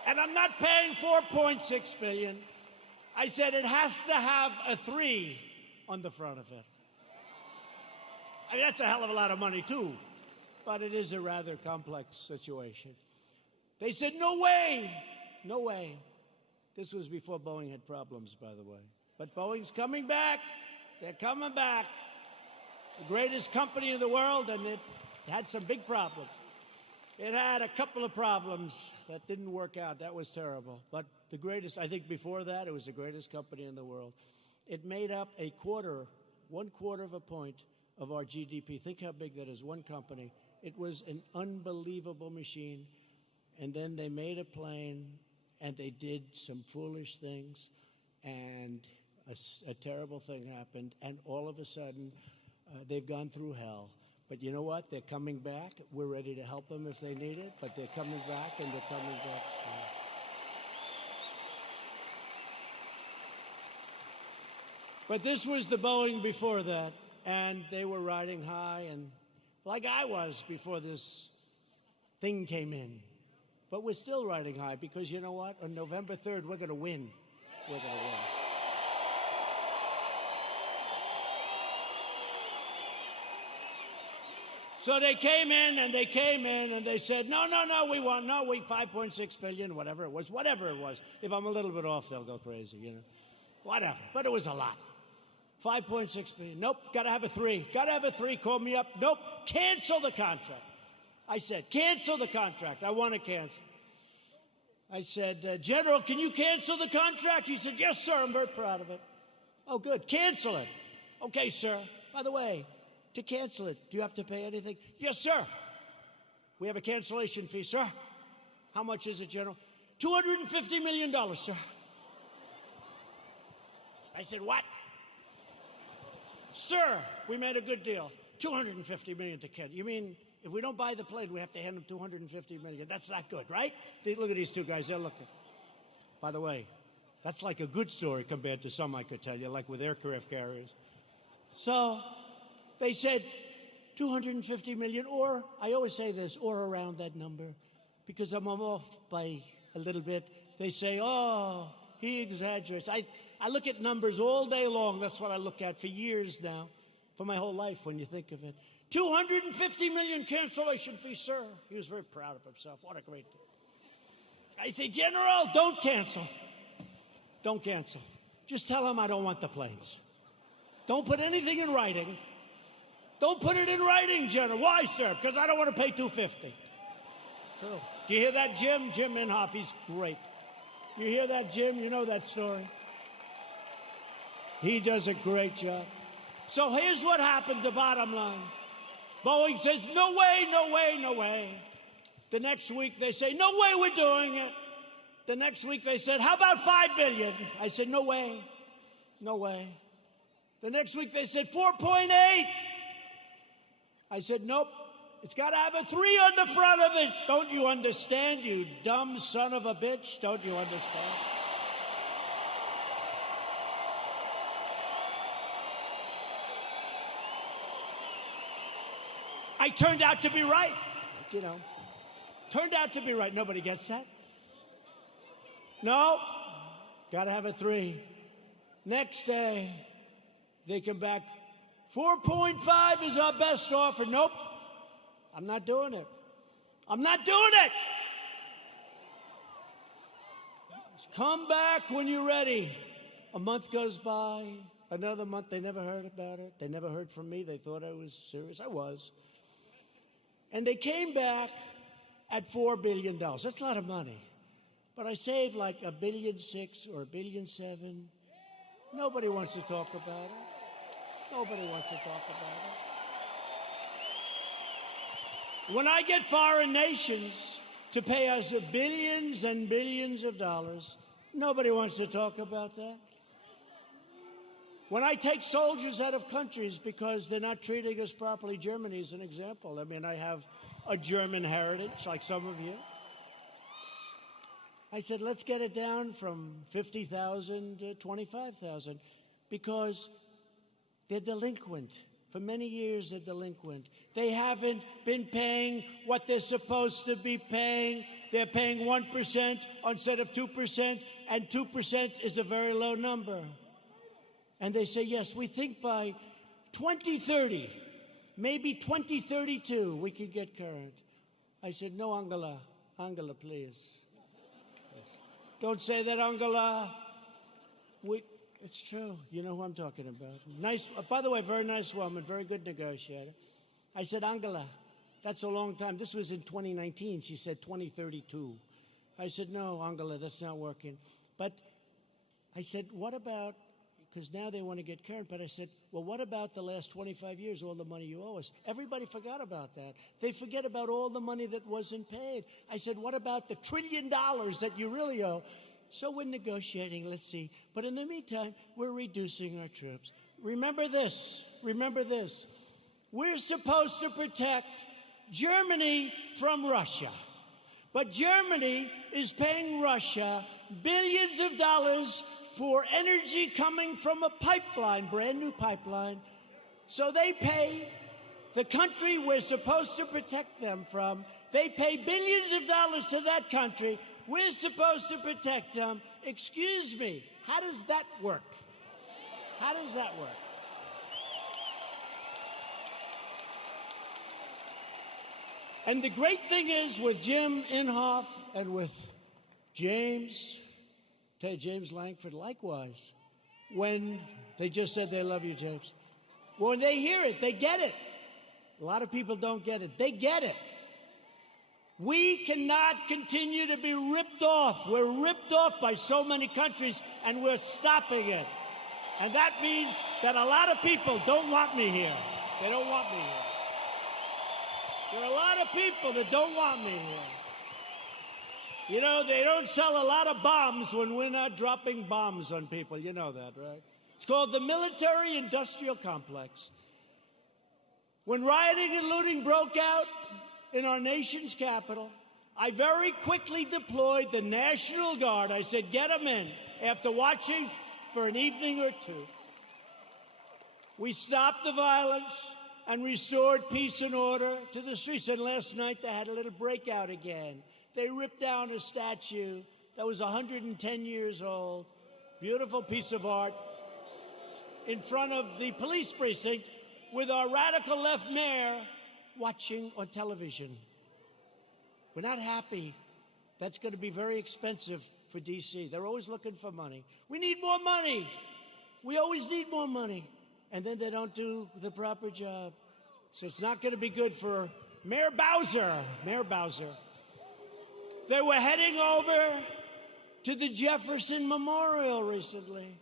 And I'm not paying $4.6 billion. I said it has to have a 3 on the front of it." I mean, that's a hell of a lot of money too, but it is a rather complex situation. They said, "No way, no way." This was before Boeing had problems, by the way. But Boeing's coming back. They're coming back. The greatest company in the world, and it had some big problems. It had a couple of problems that didn't work out. That was terrible. But the greatest, I think before that, it was the greatest company in the world. It made up 1/4 of a point of our GDP. Think how big that is, one company. It was an unbelievable machine. And then they made a plane, and they did some foolish things, and a terrible thing happened, and all of a sudden, they've gone through hell. But you know what? They're coming back. We're ready to help them if they need it, but they're coming back, and they're coming back strong. But this was the Boeing before that, and they were riding high, and like I was before this thing came in. But we're still riding high, because you know what? On November 3rd, we're going to win. We're going to win. So they came in, and they said, no, we want, 5.6 billion, whatever it was. If I'm a little bit off, they'll go crazy, you know. Whatever. But it was a lot. 5.6 billion. Nope, got to have a 3. Got to have a 3. Call me up. Nope, cancel the contract. I said, cancel the contract. I want to cancel. I said, General, can you cancel the contract? He said, yes, sir. I'm very proud of it. Oh, good. Cancel it. Okay, sir. By the way, to cancel it, do you have to pay anything? Yes, sir. We have a cancellation fee, sir. How much is it, General? $250 million, sir. I said, what? Sir, we made a good deal. $250 million to cancel. You mean if we don't buy the plane, we have to hand them $250 million? That's not good, right? Look at these two guys. They're looking. By the way, that's like a good story compared to some I could tell you, like with aircraft carriers. So they said $250 million, or I always say this, or around that number, because I'm off by a little bit. They say, oh, he exaggerates. I look at numbers all day long. That's what I look at for years now, for my whole life when you think of it. $250 million cancellation fee, sir. He was very proud of himself. What a great deal. I say, General, don't cancel. Don't cancel. Just tell him I don't want the planes. Don't put anything in writing. Don't put it in writing, General. Why, sir? Because I don't want to pay $250. True. Do you hear that, Jim? Jim Inhofe, he's great. You hear that, Jim? You know that story. He does a great job. So here's what happened, the bottom line. Boeing says, no way, no way, no way. The next week they say, no way we're doing it. The next week they said, how about $5 billion? I said, no way, no way. The next week they said, 4.8. I said, nope, it's got to have a 3 on the front of it. Don't you understand, you dumb son of a bitch? Don't you understand? I turned out to be right, you know. Turned out to be right. Nobody gets that. No, got to have a 3. Next day, they come back. 4.5 is our best offer. Nope, I'm not doing it. I'm not doing it. Come back when you're ready. A month goes by, another month, they never heard about it. They never heard from me. They thought I was serious. I was. And they came back at $4 billion. That's a lot of money. But I saved like $1.6 billion or $1.7 billion. Nobody wants to talk about it. Nobody wants to talk about it. When I get foreign nations to pay us billions and billions of dollars. Nobody wants to talk about that. When I take soldiers out of countries because they're not treating us properly, Germany is an example. I mean, I have a German heritage, like some of you. I said, let's get it down from 50,000 to 25,000 because they're delinquent. For many years, they're delinquent. They haven't been paying what they're supposed to be paying. They're paying 1% instead of 2%, and 2% is a very low number. And they say, yes, we think by 2030, maybe 2032, we could get current. I said, no, Angela. Angela, please. Yes. Don't say that, Angela. It's true. You know who I'm talking about. Nice, by the way, very nice woman, very good negotiator. I said, Angela, that's a long time. This was in 2019. She said 2032. I said, no, Angela, that's not working. But I said, what about, because now they want to get current, but I said, well, what about the last 25 years, all the money you owe us? Everybody forgot about that. They forget about all the money that wasn't paid. I said, what about the $1 trillion that you really owe? So we're negotiating, let's see. But in the meantime, we're reducing our troops. Remember this, remember this. We're supposed to protect Germany from Russia. But Germany is paying Russia billions of dollars for energy coming from a pipeline, brand new pipeline. So they pay the country we're supposed to protect them from, they pay billions of dollars to that country. We're supposed to protect them. Excuse me, how does that work? How does that work? And the great thing is with Jim Inhofe and with James Langford, likewise, when they just said they love you, James. When they hear it, they get it. A lot of people don't get it. They get it. We cannot continue to be ripped off. We're ripped off by so many countries, and we're stopping it. And that means that a lot of people don't want me here. They don't want me here. There are a lot of people that don't want me here. You know, they don't sell a lot of bombs when we're not dropping bombs on people. You know that, right? It's called the military-industrial complex. When rioting and looting broke out in our nation's capital, I very quickly deployed the National Guard. I said, get them in. After watching for an evening or two, we stopped the violence and restored peace and order to the streets. And last night they had a little breakout again. They ripped down a statue that was 110 years old, beautiful piece of art, in front of the police precinct with our radical left mayor watching on television. We're not happy. That's going to be very expensive for D.C. They're always looking for money. We need more money. We always need more money. And then they don't do the proper job. So it's not going to be good for Mayor Bowser. Mayor Bowser. They were heading over to the Jefferson Memorial recently,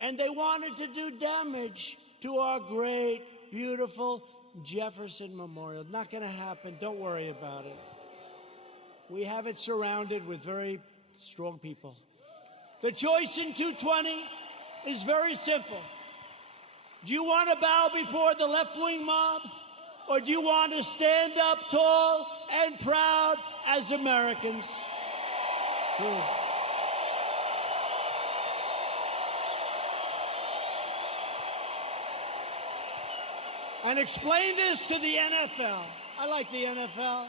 and they wanted to do damage to our great, beautiful Jefferson Memorial. Not going to happen. Don't worry about it. We have it surrounded with very strong people. The choice in 220 is very simple. Do you want to bow before the left-wing mob, or do you want to stand up tall and proud as Americans? And explain this to the NFL. I like the NFL.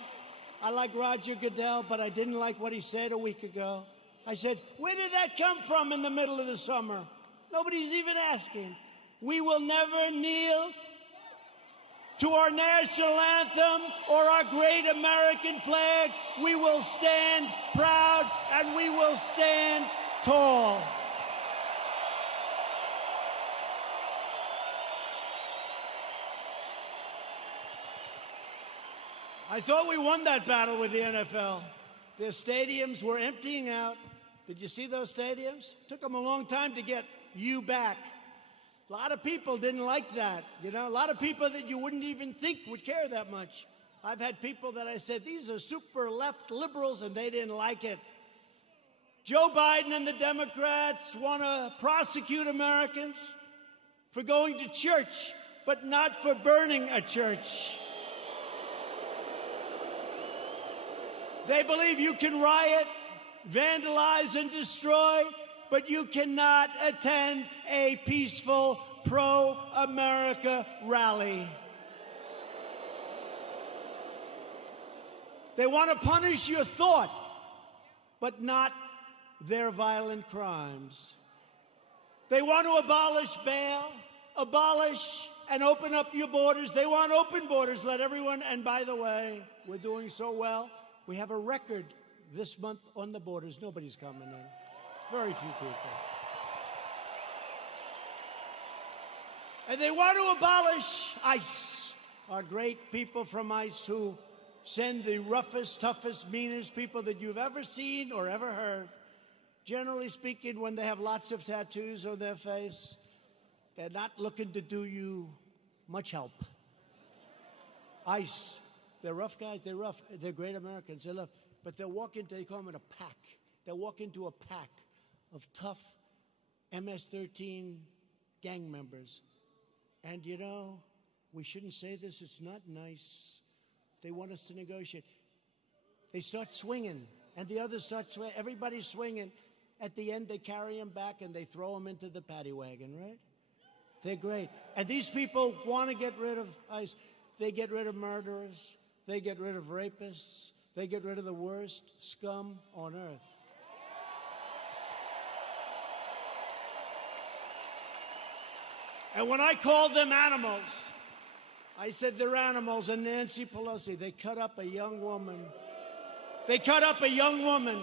I like Roger Goodell, but I didn't like what he said a week ago. I said, where did that come from in the middle of the summer? Nobody's even asking. We will never kneel to our national anthem or our great American flag. We will stand proud and we will stand tall. I thought we won that battle with the NFL. Their stadiums were emptying out. Did you see those stadiums? Took them a long time to get you back. A lot of people didn't like that, you know, a lot of people that you wouldn't even think would care that much. I've had people that I said, these are super left liberals, and they didn't like it. Joe Biden and the Democrats want to prosecute Americans for going to church, but not for burning a church. They believe you can riot, vandalize, and destroy, but you cannot attend a peaceful pro-America rally. They want to punish your thought, but not their violent crimes. They want to abolish bail, abolish and open up your borders. They want open borders, let everyone, and by the way, we're doing so well. We have a record this month on the borders. Nobody's coming in. Very few people. And they want to abolish ICE, our great people from ICE who send the roughest, toughest, meanest people that you've ever seen or ever heard. Generally speaking, when they have lots of tattoos on their face, they're not looking to do you much help. ICE, they're rough guys, they're rough, they're great Americans, they're rough, but they'll walk into, they call them a pack. They'll walk into a pack of tough MS-13 gang members. And you know, we shouldn't say this, it's not nice. They want us to negotiate. They start swinging, and the others start swinging. Everybody's swinging. At the end, they carry them back, and they throw them into the paddy wagon, right? They're great. And these people want to get rid of ICE. They get rid of murderers. They get rid of rapists. They get rid of the worst scum on earth. And when I called them animals, I said they're animals. And Nancy Pelosi, they cut up a young woman. They cut up a young woman,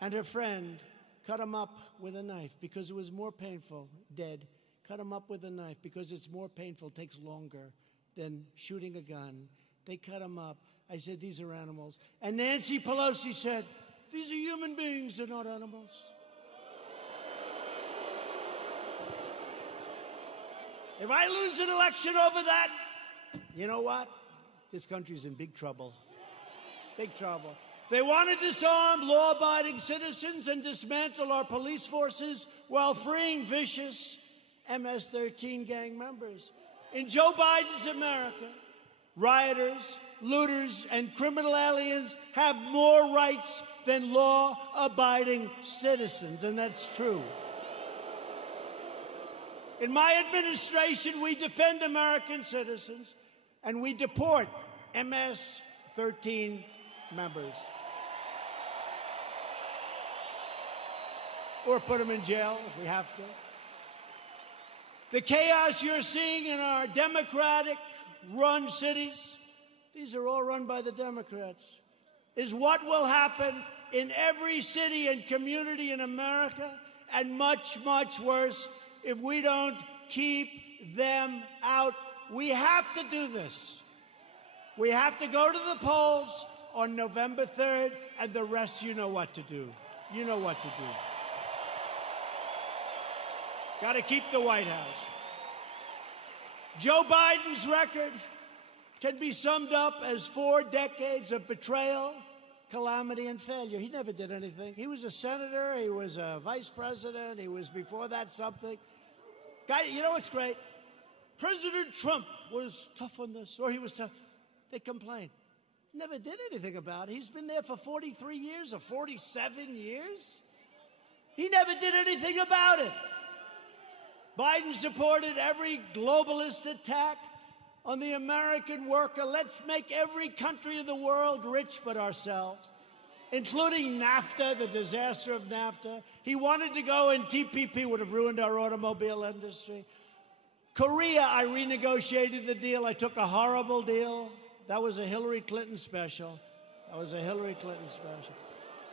and her friend cut him up with a knife because it was more painful, dead. Cut him up with a knife because it's more painful, takes longer than shooting a gun. They cut him up. I said, these are animals. And Nancy Pelosi said, these are human beings, they're not animals. If I lose an election over that, you know what? This country's in big trouble. Big trouble. They want to disarm law-abiding citizens and dismantle our police forces while freeing vicious MS-13 gang members. In Joe Biden's America, rioters, looters, and criminal aliens have more rights than law-abiding citizens, and that's true. In my administration, we defend American citizens, and we deport MS-13 members. Or put them in jail if we have to. The chaos you're seeing in our Democratic-run cities, these are all run by the Democrats, is what will happen in every city and community in America, and much, much worse if we don't keep them out. We have to do this. We have to go to the polls on November 3rd, and the rest, you know what to do. You know what to do. Got to keep the White House. Joe Biden's record can be summed up as 4 decades of betrayal, calamity, and failure. He never did anything. He was a senator. He was a vice president. He was, before that, something. Guy, you know what's great? President Trump was tough on this, or he was tough. They complained. Never did anything about it. He's been there for 43 years or 47 years. He never did anything about it. Biden supported every globalist attack on the American worker. Let's make every country in the world rich but ourselves, including NAFTA, the disaster of NAFTA. He wanted to go, and TPP would have ruined our automobile industry. Korea, I renegotiated the deal. I took a horrible deal. That was a Hillary Clinton special. That was a Hillary Clinton special.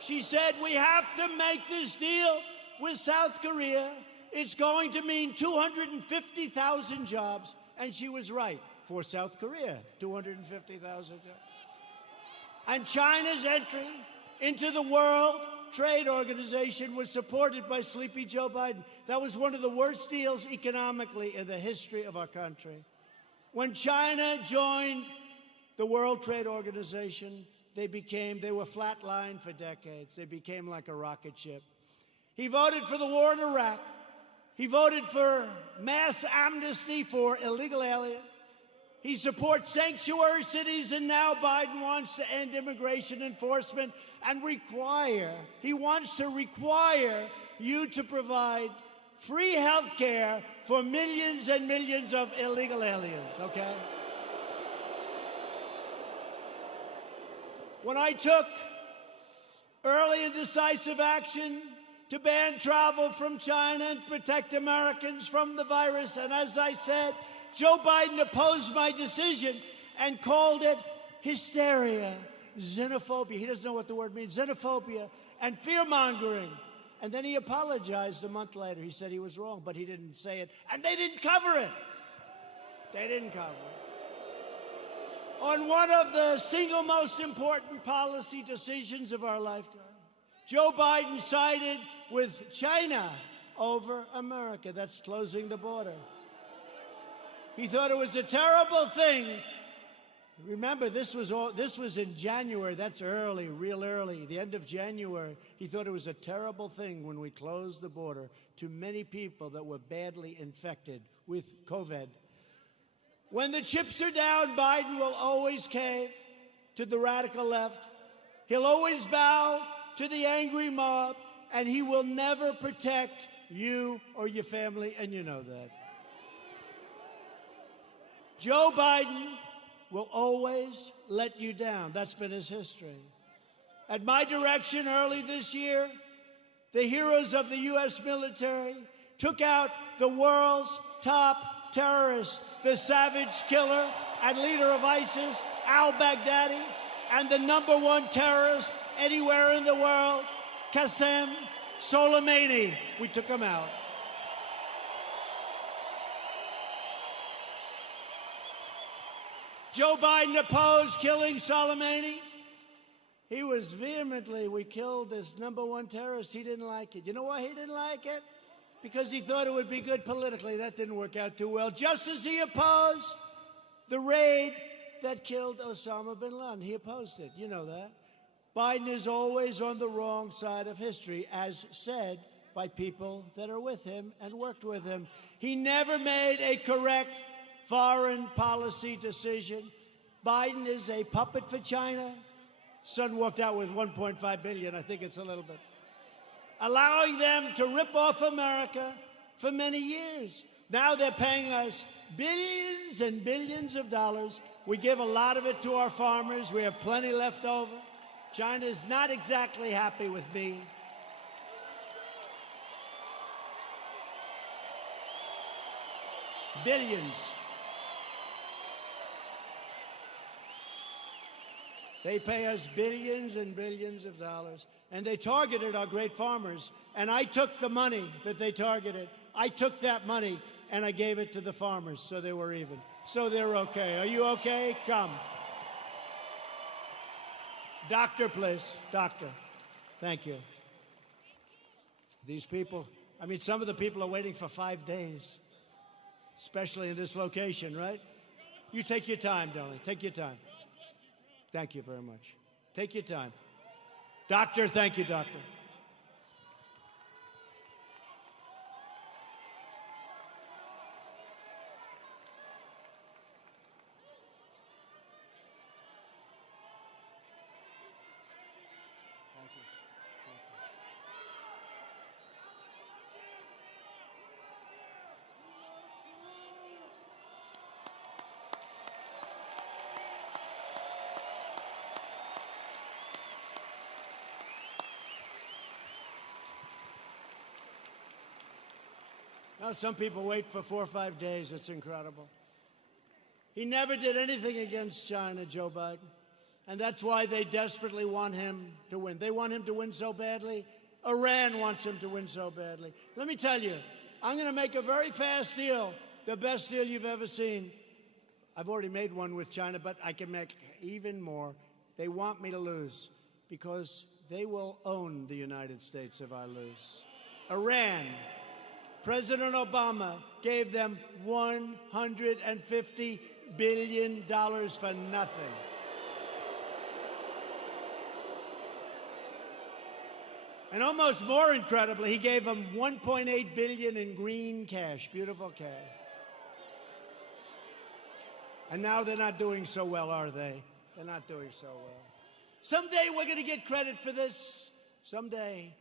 She said, we have to make this deal with South Korea. It's going to mean 250,000 jobs. And she was right. For South Korea, 250,000 jobs. And China's entry into the World Trade Organization was supported by Sleepy Joe Biden. That was one of the worst deals economically in the history of our country. When China joined the World Trade Organization. They were flatlined for decades. They became like a rocket ship. He voted for the war in Iraq. He voted for mass amnesty for illegal aliens. He supports sanctuary cities, and now Biden wants to end immigration enforcement and he wants to require you to provide free health care for millions and millions of illegal aliens, okay? When I took early and decisive action to ban travel from China and protect Americans from the virus, and as I said, Joe Biden opposed my decision and called it hysteria, xenophobia. He doesn't know what the word means, xenophobia, and fear-mongering. And then he apologized a month later. He said he was wrong, but he didn't say it, and they didn't cover it. They didn't cover it. On one of the single most important policy decisions of our lifetime, Joe Biden sided with China over America. That's closing the border. He thought it was a terrible thing. Remember, this was in January. That's early, real early, the end of January. He thought it was a terrible thing when we closed the border to many people that were badly infected with COVID. When the chips are down, Biden will always cave to the radical left. He'll always bow to the angry mob, and he will never protect you or your family, and you know that. Joe Biden will always let you down. That's been his history. At my direction early this year, the heroes of the U.S. military took out the world's top terrorist, the savage killer and leader of ISIS, al-Baghdadi, and the #1 terrorist anywhere in the world, Qasem Soleimani. We took him out. Joe Biden opposed killing Soleimani. He was we killed this #1 terrorist. He didn't like it. You know why he didn't like it? Because he thought it would be good politically. That didn't work out too well. Just as he opposed the raid that killed Osama bin Laden. He opposed it. You know that. Biden is always on the wrong side of history, as said by people that are with him and worked with him. He never made a correct foreign policy decision. Biden is a puppet for China. Son walked out with $1.5 billion. I think it's a little bit. Allowing them to rip off America for many years. Now they're paying us billions and billions of dollars. We give a lot of it to our farmers. We have plenty left over. China's not exactly happy with me. Billions. They pay us billions and billions of dollars, and they targeted our great farmers. And I took the money that they targeted. I took that money, and I gave it to the farmers, so they were even. So they're okay. Are you okay? Come. Doctor, please. Doctor. Thank you. These people, I mean, some of the people are waiting for 5 days, especially in this location, right? You take your time, darling. Take your time. Thank you very much. Take your time. Doctor, thank you, doctor. Thank you. Now, some people wait for 4 or 5 days. It's incredible. He never did anything against China, Joe Biden. And that's why they desperately want him to win. They want him to win so badly. Iran wants him to win so badly. Let me tell you, I'm going to make a very fast deal, the best deal you've ever seen. I've already made one with China, but I can make even more. They want me to lose because they will own the United States if I lose. Iran. President Obama gave them $150 billion for nothing. And almost more incredibly, he gave them $1.8 billion in green cash, beautiful cash. And now they're not doing so well, are they? They're not doing so well. Someday we're going to get credit for this, someday.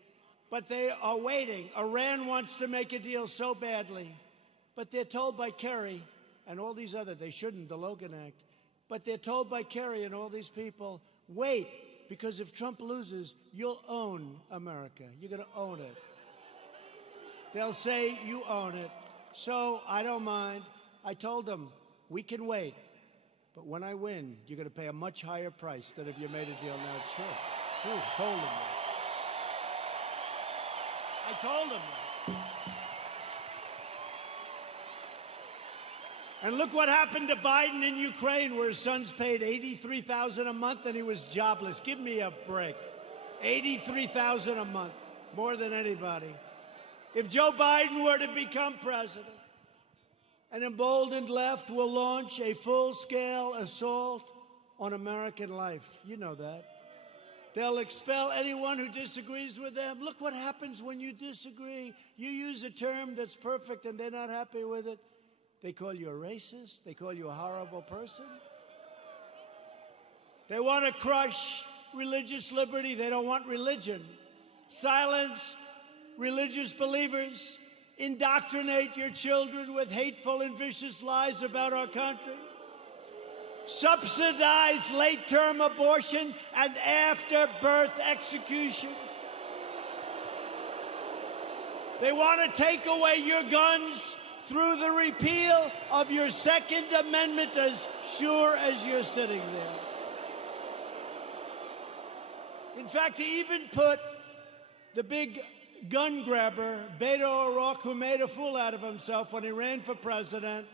But they are waiting. Iran wants to make a deal so badly. But they're told by Kerry and all these other, they shouldn't, the Logan Act, but they're told by Kerry and all these people, wait, because if Trump loses, you'll own America. You're going to own it. They'll say you own it. So I don't mind. I told them, we can wait. But when I win, you're going to pay a much higher price than if you made a deal now. It's true. True. I told them that. I told them that. And look what happened to Biden in Ukraine, where his son's paid $83,000 a month and he was jobless. Give me a break. $83,000 a month, more than anybody. If Joe Biden were to become president, an emboldened left will launch a full-scale assault on American life. You know that. They'll expel anyone who disagrees with them. Look what happens when you disagree. You use a term that's perfect and they're not happy with it. They call you a racist. They call you a horrible person. They want to crush religious liberty. They don't want religion. Silence religious believers. Indoctrinate your children with hateful and vicious lies about our country. Subsidize late-term abortion and after-birth execution. They want to take away your guns through the repeal of your Second Amendment, as sure as you're sitting there. In fact, he even put the big gun grabber, Beto O'Rourke, who made a fool out of himself when he ran for president,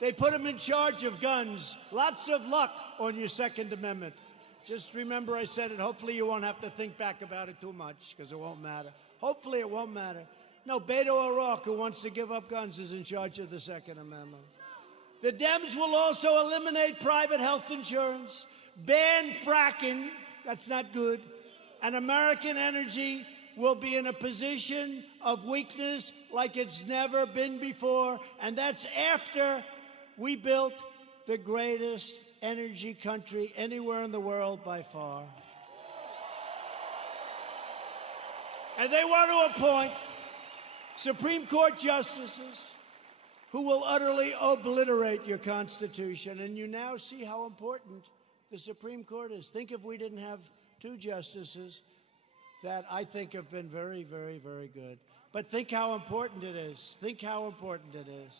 they put him in charge of guns. Lots of luck on your Second Amendment. Just remember I said it. Hopefully you won't have to think back about it too much, because it won't matter. Hopefully it won't matter. No, Beto O'Rourke, who wants to give up guns, is in charge of the Second Amendment. The Dems will also eliminate private health insurance, ban fracking, that's not good, and American energy will be in a position of weakness like it's never been before, and that's after we built the greatest energy country anywhere in the world by far. And they want to appoint Supreme Court justices who will utterly obliterate your Constitution. And you now see how important the Supreme Court is. Think if we didn't have two justices that I think have been very, very, very good. But think how important it is. Think how important it is.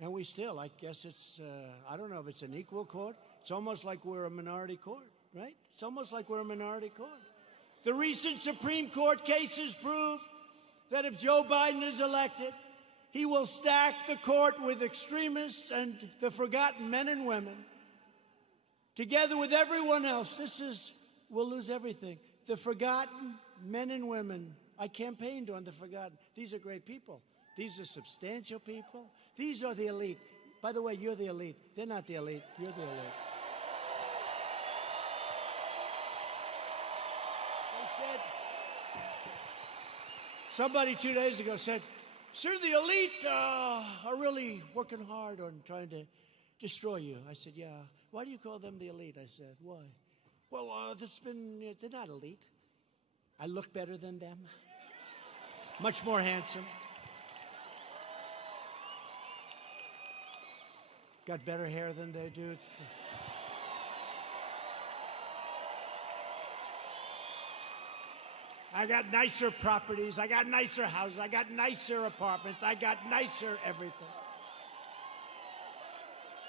And we still, I guess it's, I don't know if it's an equal court. It's almost like we're a minority court, right? It's almost like we're a minority court. The recent Supreme Court cases prove that if Joe Biden is elected, he will stack the court with extremists and the forgotten men and women. Together with everyone else, we'll lose everything. The forgotten men and women. I campaigned on the forgotten. These are great people. These are substantial people. These are the elite. By the way, you're the elite. They're not the elite. You're the elite. They said, somebody 2 days ago said, sir, the elite are really working hard on trying to destroy you. I said, yeah. Why do you call them the elite? I said, why? Well, they're not elite. I look better than them. Much more handsome. Got better hair than they do. I got nicer properties. I got nicer houses. I got nicer apartments. I got nicer everything.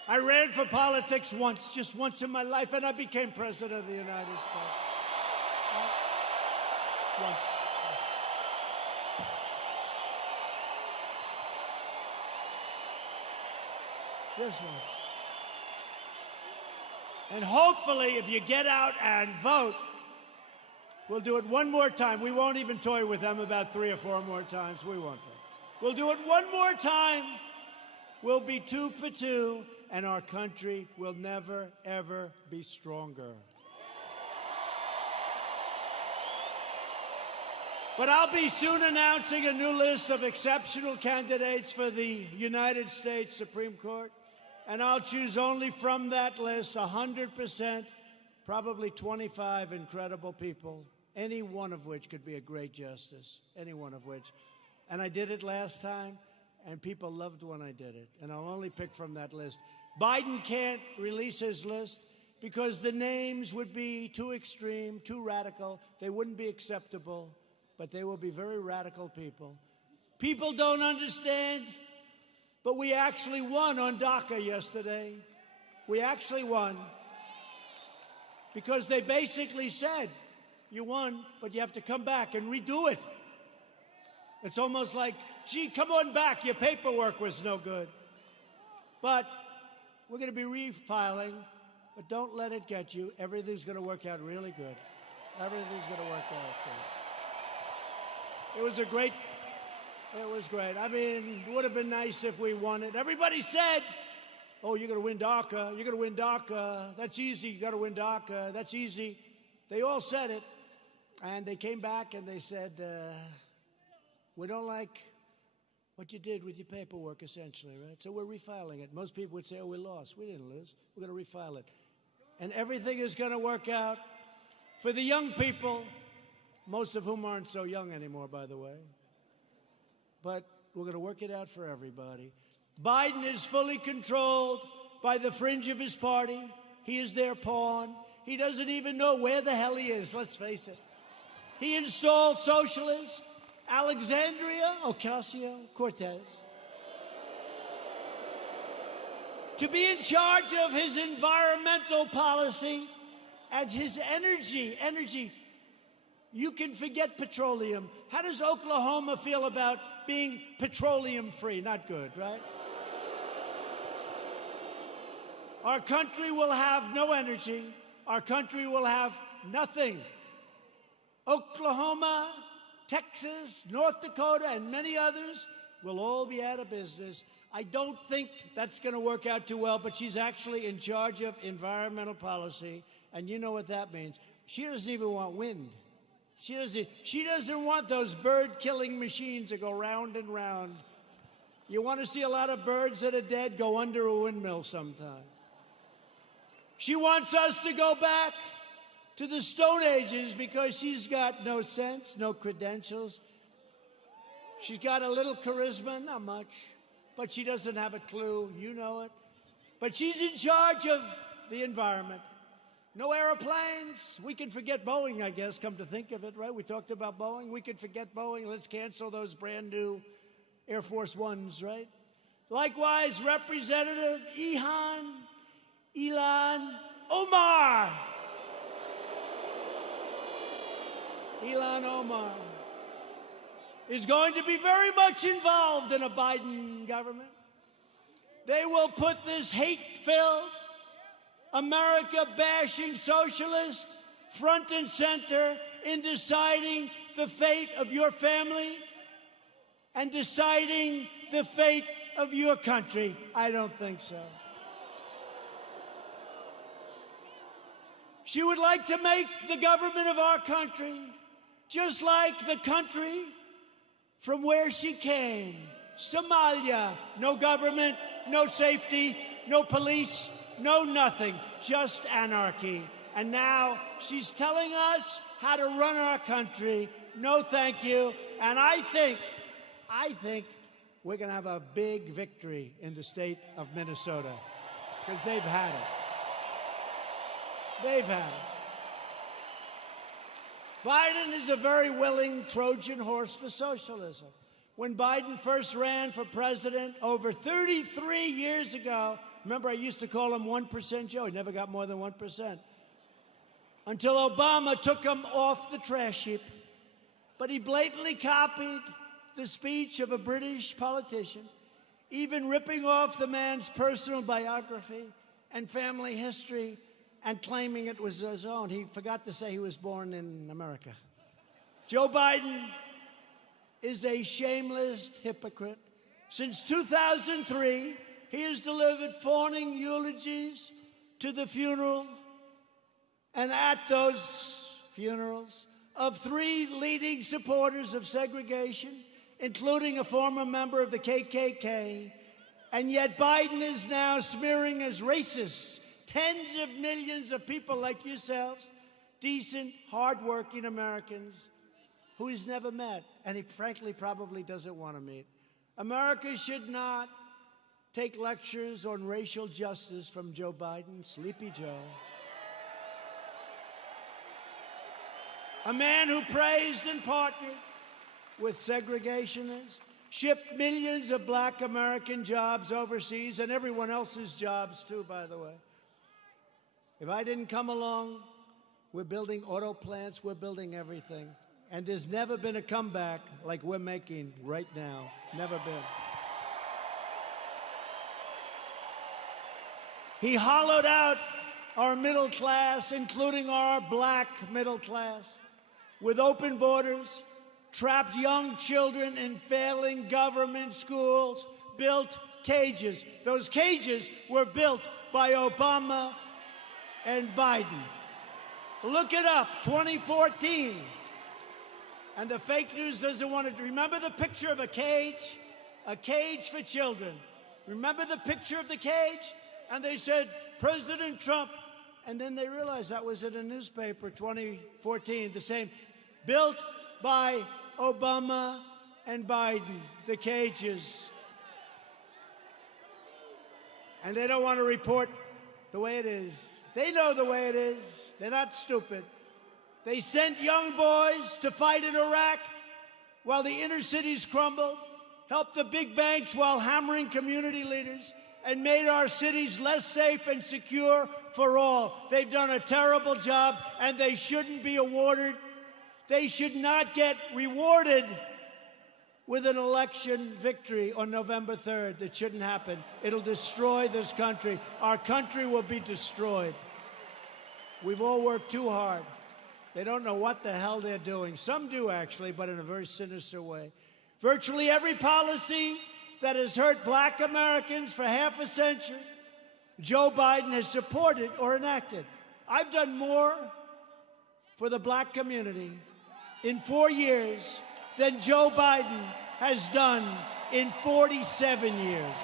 I ran for politics once, just once in my life, and I became president of the United States. Once. Just once. And hopefully, if you get out and vote, we'll do it one more time. We won't even toy with them about 3 or 4 more times. We won't. We'll do it one more time. We'll be 2 for 2, and our country will never, ever be stronger. But I'll be soon announcing a new list of exceptional candidates for the United States Supreme Court, and I'll choose only from that list 100%, probably 25 incredible people, any one of which could be a great justice, any one of which. And I did it last time, and people loved when I did it, and I'll only pick from that list. Biden can't release his list because the names would be too extreme, too radical. They wouldn't be acceptable, but they will be very radical people. People don't understand, but we actually won on DACA yesterday. We actually won because they basically said, you won, but you have to come back and redo it. It's almost like, gee, come on back, your paperwork was no good. But we're going to be refiling, but don't let it get you. Everything's going to work out really good. Everything's going to work out good. It was great. I mean, it would have been nice if we won it. Everybody said, oh, you're going to win DACA. You're going to win DACA. That's easy. You got to win DACA. That's easy. They all said it. And they came back and they said, we don't like what you did with your paperwork, essentially, right? So we're refiling it. Most people would say, oh, we lost. We didn't lose. We're going to refile it. And everything is going to work out for the young people, most of whom aren't so young anymore, by the way. But we're going to work it out for everybody. Biden is fully controlled by the fringe of his party. He is their pawn. He doesn't even know where the hell he is, let's face it. He installed socialists, Alexandria Ocasio-Cortez, to be in charge of his environmental policy and his energy. You can forget petroleum. How does Oklahoma feel about being petroleum-free? Not good, right? Our country will have no energy. Our country will have nothing. Oklahoma, Texas, North Dakota, and many others will all be out of business. I don't think that's going to work out too well, but she's actually in charge of environmental policy, and you know what that means. She doesn't even want wind. She doesn't want those bird-killing machines that go round and round. You want to see a lot of birds that are dead? Go under a windmill sometime. She wants us to go back to the Stone Ages because she's got no sense, no credentials. She's got a little charisma, not much, but she doesn't have a clue. You know it. But she's in charge of the environment. No airplanes. We can forget Boeing, I guess, come to think of it, right? We talked about Boeing. We could forget Boeing. Let's cancel those brand new Air Force Ones, right? Likewise, Representative Ilhan Omar. Ilhan Omar is going to be very much involved in a Biden government. They will put this hate-filled, America-bashing socialist front and center in deciding the fate of your family and deciding the fate of your country. I don't think so. She would like to make the government of our country just like the country from where she came, Somalia. No government, no safety, no police, no nothing, just anarchy. And now she's telling us how to run our country. No, thank you. And I think we're going to have a big victory in the state of Minnesota because they've had it. They've had it. Biden is a very willing Trojan horse for socialism. When Biden first ran for president over 33 years ago, remember I used to call him 1% Joe. He never got more than 1%. Until Obama took him off the trash heap. But he blatantly copied the speech of a British politician, even ripping off the man's personal biography and family history and claiming it was his own. He forgot to say he was born in America. Joe Biden is a shameless hypocrite. Since 2003, he has delivered fawning eulogies to the funeral and at those funerals of 3 leading supporters of segregation, including a former member of the KKK, and yet Biden is now smearing as racist tens of millions of people like yourselves, decent, hardworking Americans who he's never met, and he frankly probably doesn't want to meet. America should not take lectures on racial justice from Joe Biden, Sleepy Joe. A man who praised and partnered with segregationists, shipped millions of black American jobs overseas, and everyone else's jobs too, by the way. If I didn't come along, we're building auto plants, we're building everything. And there's never been a comeback like we're making right now. Never been. He hollowed out our middle class, including our black middle class, with open borders, trapped young children in failing government schools, built cages. Those cages were built by Obama and Biden. Look it up, 2014. And the fake news doesn't want to remember the picture of a cage for children. Remember the picture of the cage? And they said, President Trump. And then they realized that was in a newspaper, 2014, the same. Built by Obama and Biden, the cages. And they don't want to report the way it is. They know the way it is. They're not stupid. They sent young boys to fight in Iraq while the inner cities crumbled, helped the big banks while hammering community leaders, and made our cities less safe and secure for all. They've done a terrible job, and they shouldn't be awarded. They should not get rewarded with an election victory on November 3rd. That shouldn't happen. It'll destroy this country. Our country will be destroyed. We've all worked too hard. They don't know what the hell they're doing. Some do, actually, but in a very sinister way. Virtually every policy that has hurt black Americans for half a century, Joe Biden has supported or enacted. I've done more for the black community in 4 years than Joe Biden has done in 47 years.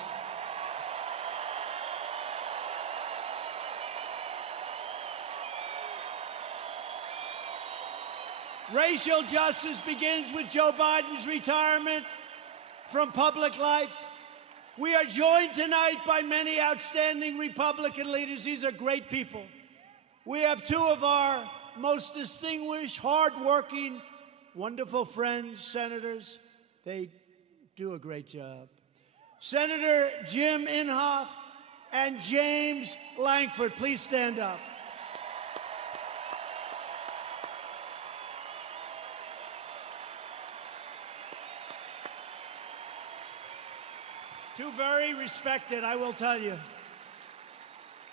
Racial justice begins with Joe Biden's retirement from public life. We are joined tonight by many outstanding Republican leaders. These are great people. We have 2 of our most distinguished, hardworking, wonderful friends, senators. They do a great job. Senator Jim Inhofe and James Lankford, please stand up. Two very respected, I will tell you,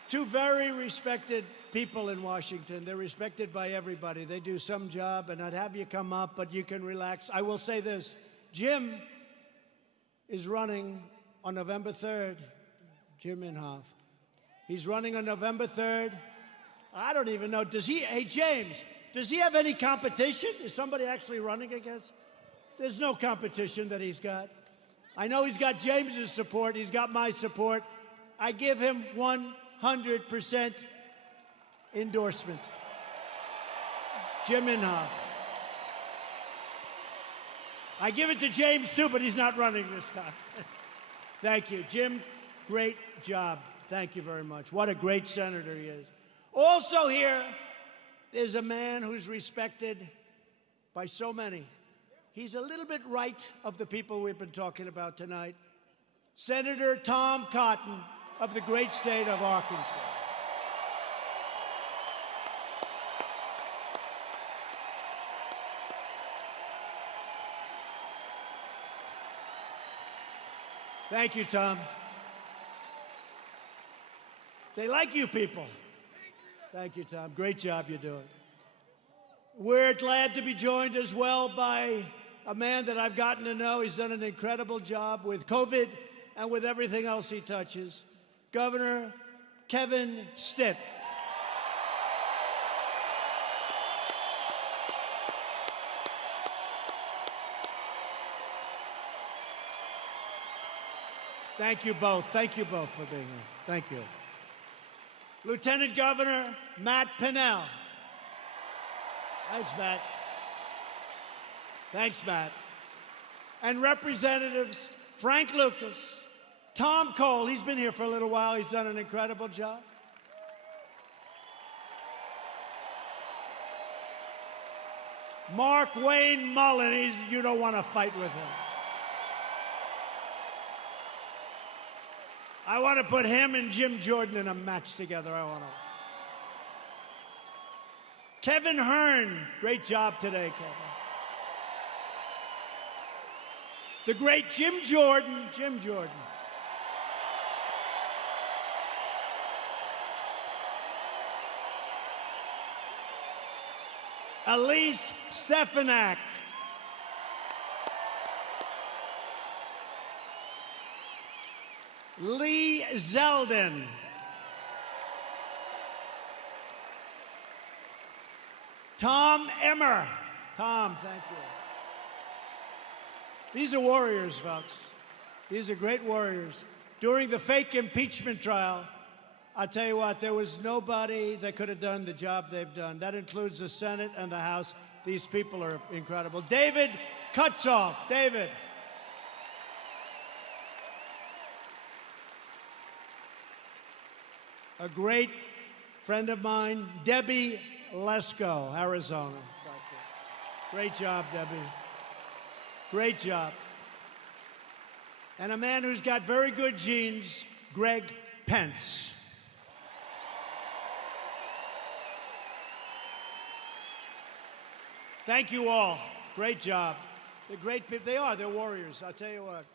2 very respected people in Washington. They're respected by everybody. They do some job, and I'd have you come up, but you can relax. I will say this. Jim is running on November 3rd. Jim Inhofe. He's running on November 3rd. I don't even know. Does he, hey, James, does he have any competition? Is somebody actually running against? There's no competition that he's got. I know he's got James's support. He's got my support. I give him 100% endorsement. Jim Inhofe. I give it to James, too, but he's not running this time. Thank you. Jim, great job. Thank you very much. What a great senator he is. Also here is a man who's respected by so many. He's a little bit right of the people we've been talking about tonight. Senator Tom Cotton of the great state of Arkansas. Thank you, Tom. They like you people. Thank you, Tom. Great job you're doing. We're glad to be joined as well by a man that I've gotten to know. He's done an incredible job with COVID and with everything else he touches. Governor Kevin Stitt. Thank you both. Thank you both for being here. Thank you. Lieutenant Governor Matt Pinnell. Thanks, Matt. Thanks, Matt. And Representatives Frank Lucas, Tom Cole, he's been here for a little while. He's done an incredible job. Mark Wayne Mullen, you don't want to fight with him. I want to put him and Jim Jordan in a match together. I want to. Kevin Hearn, great job today, Kevin. The great Jim Jordan. Elise Stefanak. Lee Zeldin. Tom Emmer. Tom, thank you. These are warriors, folks. These are great warriors. During the fake impeachment trial, I'll tell you what, there was nobody that could have done the job they've done. That includes the Senate and the House. These people are incredible. David Kutzoff. David. A great friend of mine, Debbie Lesko, Arizona. Great job, Debbie. Great job. And a man who's got very good genes, Greg Pence. Thank you all. Great job. They're great people. They are. They're warriors. I'll tell you what.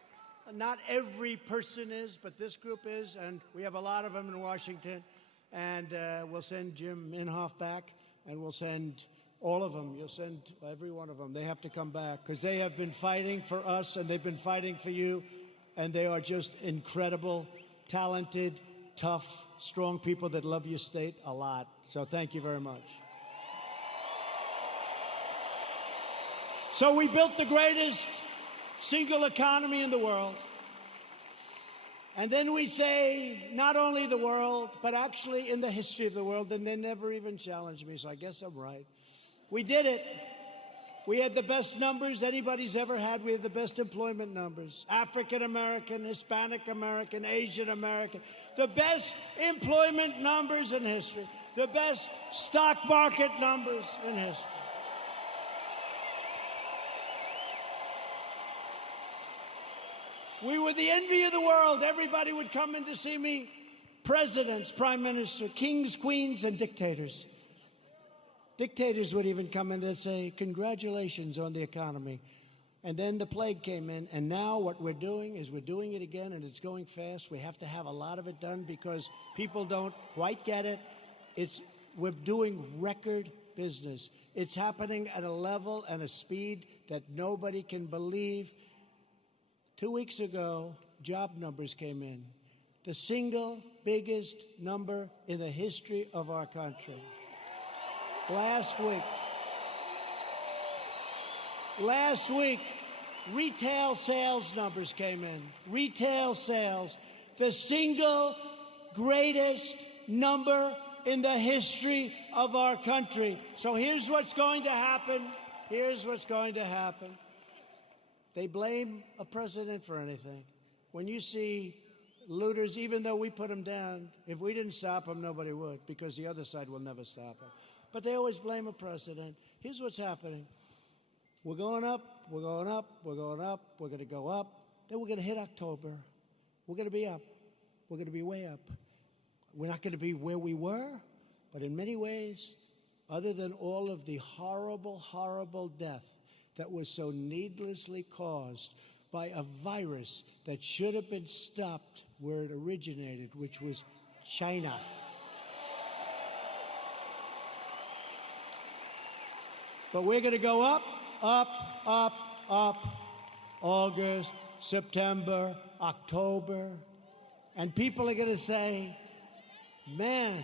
Not every person is, but this group is, and we have a lot of them in Washington. And we'll send Jim Inhofe back, and we'll send all of them. You'll send every one of them. They have to come back because they have been fighting for us, and they've been fighting for you, and they are just incredible, talented, tough, strong people that love your state a lot. So thank you very much. So we built the greatest single economy in the world. And then we say, not only the world, but actually in the history of the world, and they never even challenged me, so I guess I'm right. We did it. We had the best numbers anybody's ever had. We had the best employment numbers. African American, Hispanic American, Asian American. The best employment numbers in history. The best stock market numbers in history. We were the envy of the world. Everybody would come in to see me. Presidents, prime minister, kings, queens, and dictators. Dictators would even come in and say, congratulations on the economy. And then the plague came in, and now what we're doing is we're doing it again, and it's going fast. We have to have a lot of it done because people don't quite get it. We're doing record business. It's happening at a level and a speed that nobody can believe. 2 weeks ago, job numbers came in. The single biggest number in the history of our country. Last week, retail sales numbers came in. Retail sales, the single greatest number in the history of our country. So here's what's going to happen. Here's what's going to happen. They blame a president for anything. When you see looters, even though we put them down, if we didn't stop them, nobody would, because the other side will never stop them. But they always blame a president. Here's what's happening. We're going up, we're going up, we're going up, we're going to go up. Then we're going to hit October. We're going to be up. We're going to be way up. We're not going to be where we were, but in many ways, other than all of the horrible, horrible death that was so needlessly caused by a virus that should have been stopped where it originated, which was China. But we're going to go up, up, up, up, August, September, October, and people are going to say, man,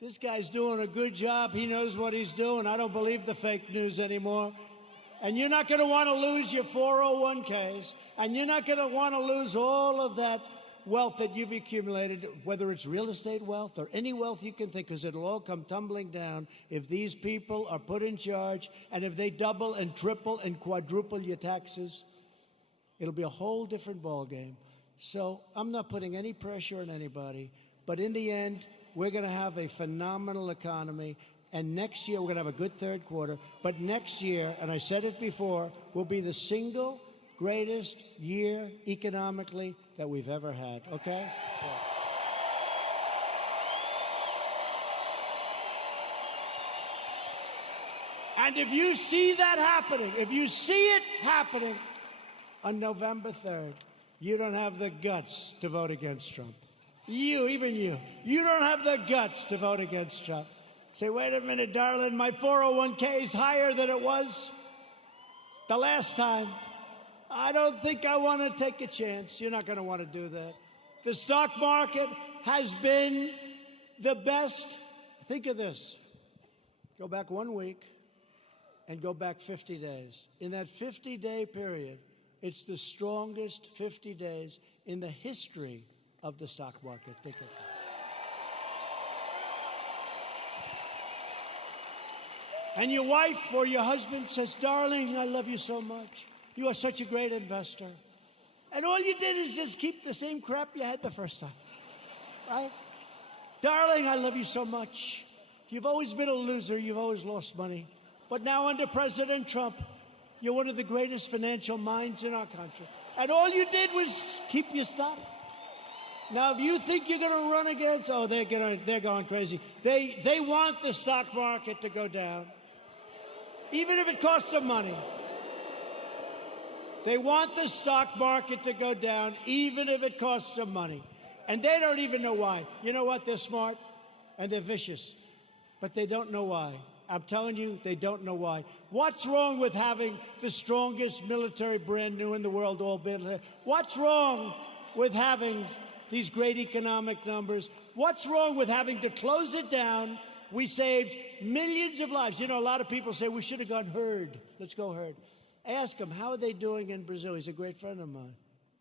this guy's doing a good job. He knows what he's doing. I don't believe the fake news anymore. And you're not going to want to lose your 401ks, and you're not going to want to lose all of that wealth that you've accumulated, whether it's real estate wealth or any wealth you can think, because it'll all come tumbling down if these people are put in charge, and if they double and triple and quadruple your taxes, it'll be a whole different ballgame. So I'm not putting any pressure on anybody, but in the end, we're going to have a phenomenal economy, and next year we're going to have a good third quarter, but next year, and I said it before, will be the single greatest year economically that we've ever had, okay? And if you see that happening, if you see it happening on November 3rd, you don't have the guts to vote against Trump. Even you don't have the guts to vote against Trump. Say, wait a minute, darling, my 401k is higher than it was the last time. I don't think I want to take a chance. You're not going to want to do that. The stock market has been the best. Think of this. Go back 1 week and go back 50 days. In that 50-day period, it's the strongest 50 days in the history of the stock market. Think of it. And your wife or your husband says, darling, I love you so much. You are such a great investor. And all you did is just keep the same crap you had the first time, right? Darling, I love you so much. You've always been a loser. You've always lost money. But now under President Trump, you're one of the greatest financial minds in our country. And all you did was keep your stock. Now, if you think you're going to run against, oh, they're going crazy. They want the stock market to go down, even if it costs them money. They want the stock market to go down, even if it costs them money. And they don't even know why. You know what? They're smart and they're vicious, but they don't know why. I'm telling you, they don't know why. What's wrong with having the strongest military brand new in the world all built? What's wrong with having these great economic numbers? What's wrong with having to close it down? We saved millions of lives. You know, a lot of people say we should have gone herd. Let's go herd. Ask him, how are they doing in Brazil? He's a great friend of mine.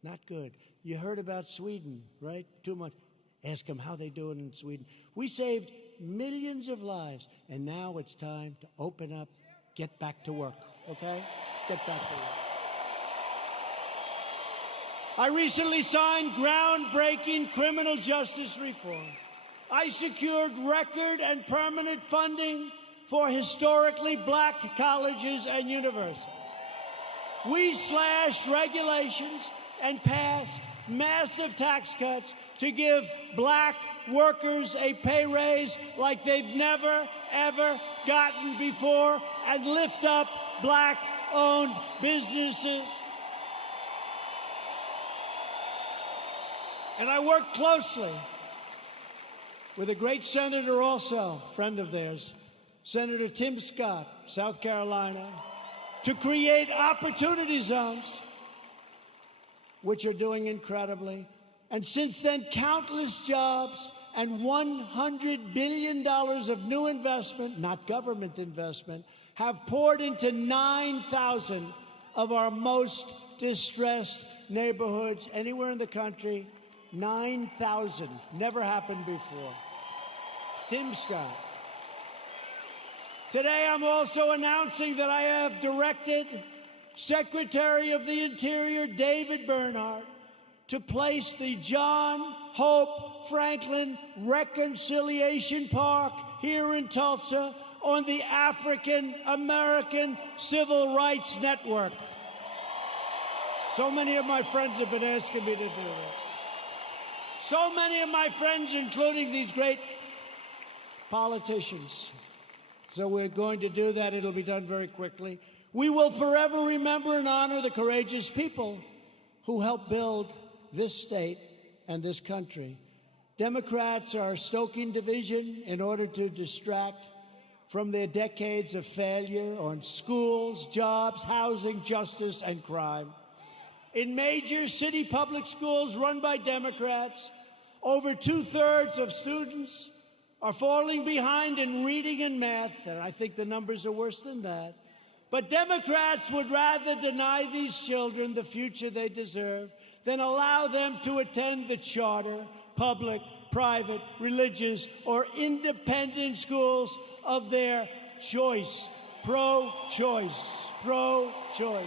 Not good. You heard about Sweden, right? 2 months. Ask him how they doing in Sweden. We saved millions of lives, and now it's time to open up, get back to work, okay? Get back to work. I recently signed groundbreaking criminal justice reform. I secured record and permanent funding for historically black colleges and universities. We slashed regulations and passed massive tax cuts to give black workers a pay raise like they've never, ever gotten before, and lift up black-owned businesses. And I worked closely with a great senator also, friend of theirs, Senator Tim Scott, South Carolina, to create opportunity zones, which are doing incredibly. And since then, countless jobs and $100 billion of new investment, not government investment, have poured into 9,000 of our most distressed neighborhoods anywhere in the country. 9,000. Never happened before. Tim Scott. Today, I'm also announcing that I have directed Secretary of the Interior David Bernhardt to place the John Hope Franklin Reconciliation Park here in Tulsa on the African American Civil Rights Network. So many of my friends have been asking me to do that. So many of my friends, including these great politicians. So we're going to do that. It'll be done very quickly. We will forever remember and honor the courageous people who helped build this state and this country. Democrats are stoking division in order to distract from their decades of failure on schools, jobs, housing, justice, and crime. In major city public schools run by Democrats, over 2/3 of students are falling behind in reading and math, and I think the numbers are worse than that. But Democrats would rather deny these children the future they deserve then allow them to attend the charter, public, private, religious, or independent schools of their choice. Pro-choice. Pro-choice.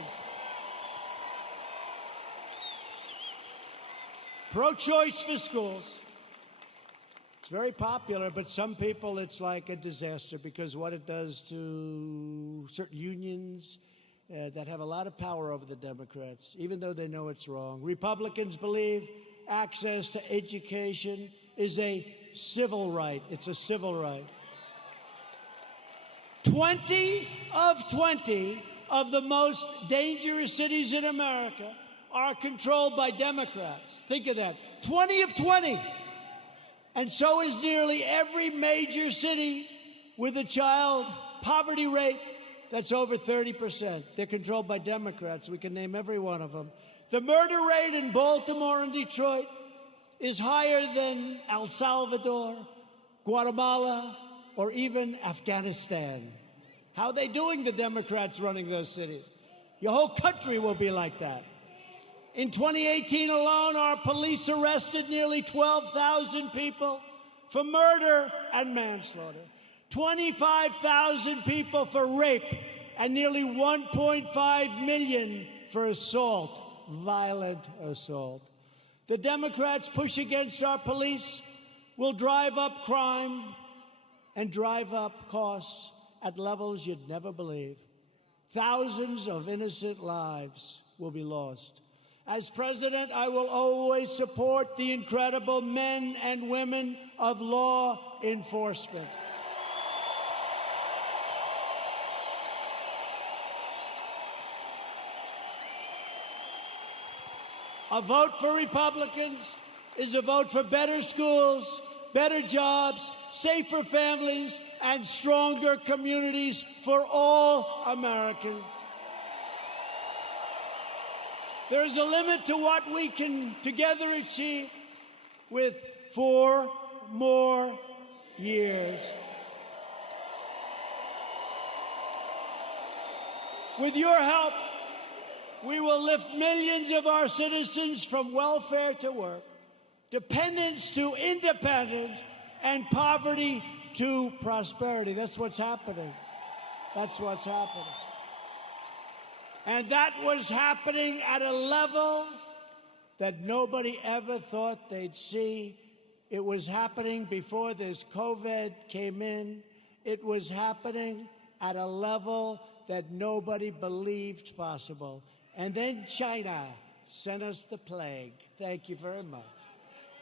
Pro-choice for schools. It's very popular, but some people it's like a disaster because what it does to certain unions that have a lot of power over the Democrats, even though they know it's wrong. Republicans believe access to education is a civil right. It's a civil right. 20 of the most dangerous cities in America are controlled by Democrats. Think of that. 20 of 20. And so is nearly every major city with a child poverty rate that's over 30%. They're controlled by Democrats. We can name every one of them. The murder rate in Baltimore and Detroit is higher than El Salvador, Guatemala, or even Afghanistan. How are they doing, the Democrats running those cities? Your whole country will be like that. In 2018 alone, our police arrested nearly 12,000 people for murder and manslaughter, 25,000 people for rape, and nearly 1.5 million for assault, violent assault. The Democrats' push against our police will drive up crime and drive up costs at levels you'd never believe. Thousands of innocent lives will be lost. As president, I will always support the incredible men and women of law enforcement. A vote for Republicans is a vote for better schools, better jobs, safer families, and stronger communities for all Americans. There is a limit to what we can together achieve with 4 more years. With your help, we will lift millions of our citizens from welfare to work, dependence to independence, and poverty to prosperity. That's what's happening. That's what's happening. And that was happening at a level that nobody ever thought they'd see. It was happening before this COVID came in. It was happening at a level that nobody believed possible. And then China sent us the plague. Thank you very much.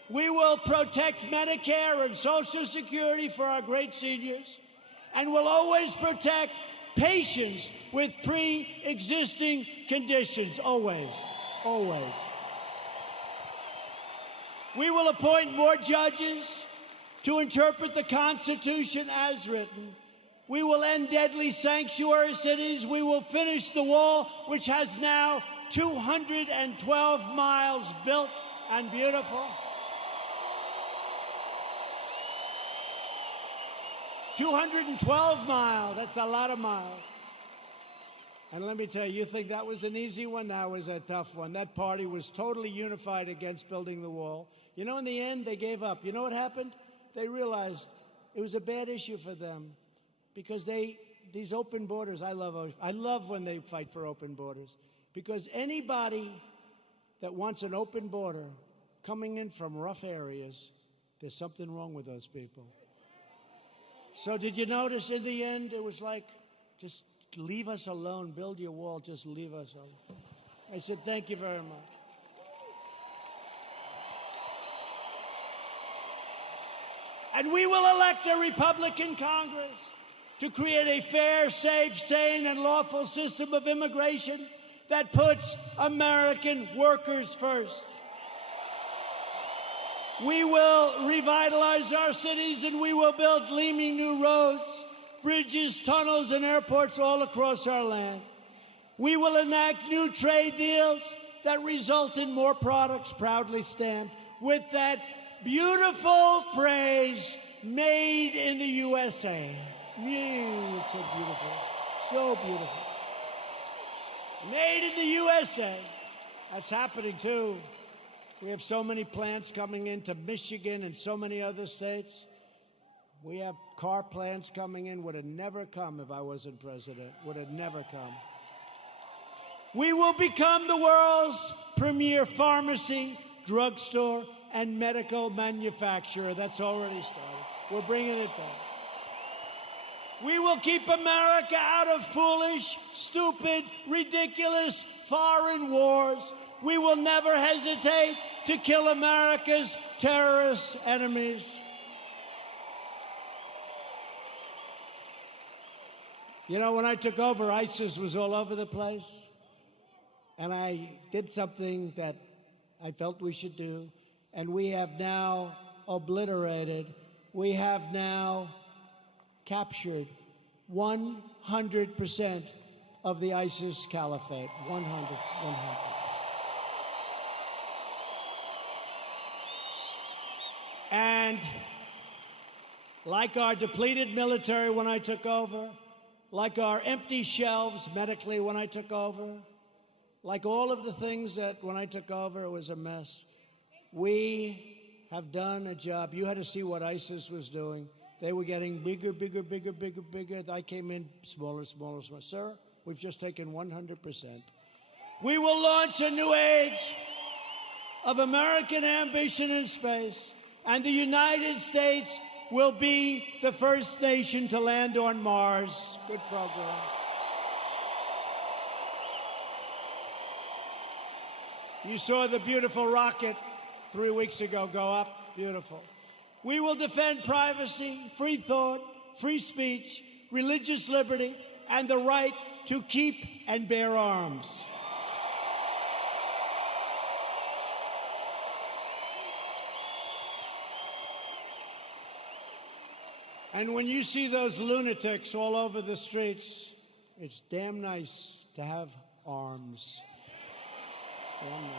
We will protect Medicare and Social Security for our great seniors, and will always protect patients with pre-existing conditions, always, always. We will appoint more judges to interpret the Constitution as written. We will end deadly sanctuary cities. We will finish the wall, which has now 212 miles built and beautiful. 212 miles, that's a lot of miles. And let me tell you, you think that was an easy one? That was a tough one. That party was totally unified against building the wall. You know, in the end, they gave up. You know what happened? They realized it was a bad issue for them because these open borders, I love when they fight for open borders, because anybody that wants an open border coming in from rough areas, there's something wrong with those people. So did you notice in the end, it was like, just leave us alone, build your wall, just leave us alone. I said, thank you very much. And we will elect a Republican Congress to create a fair, safe, sane, and lawful system of immigration that puts American workers first. We will revitalize our cities, and we will build gleaming new roads, bridges, tunnels, and airports all across our land. We will enact new trade deals that result in more products proudly stamped with that beautiful phrase, made in the USA. It's so beautiful, so beautiful. Made in the USA. That's happening, too. We have so many plants coming into Michigan and so many other states. We have car plants coming in. Would have never come if I wasn't president. Would have never come. We will become the world's premier pharmacy, drugstore, and medical manufacturer. That's already started. We're bringing it back. We will keep America out of foolish, stupid, ridiculous foreign wars. We will never hesitate to kill America's terrorist enemies. You know, when I took over, ISIS was all over the place. And I did something that I felt we should do. And we have now obliterated, we have now captured 100% of the ISIS caliphate. 100. And like our depleted military when I took over, like our empty shelves medically when I took over, like all of the things that when I took over, it was a mess. We have done a job. You had to see what ISIS was doing. They were getting bigger, bigger, bigger, bigger, bigger. I came in smaller, smaller, smaller. Sir, we've just taken 100%. We will launch a new age of American ambition in space, and the United States will be the first nation to land on Mars. Good program. You saw the beautiful rocket 3 weeks ago go up. Beautiful. We will defend privacy, free thought, free speech, religious liberty, and the right to keep and bear arms. And when you see those lunatics all over the streets, it's damn nice to have arms. Damn nice.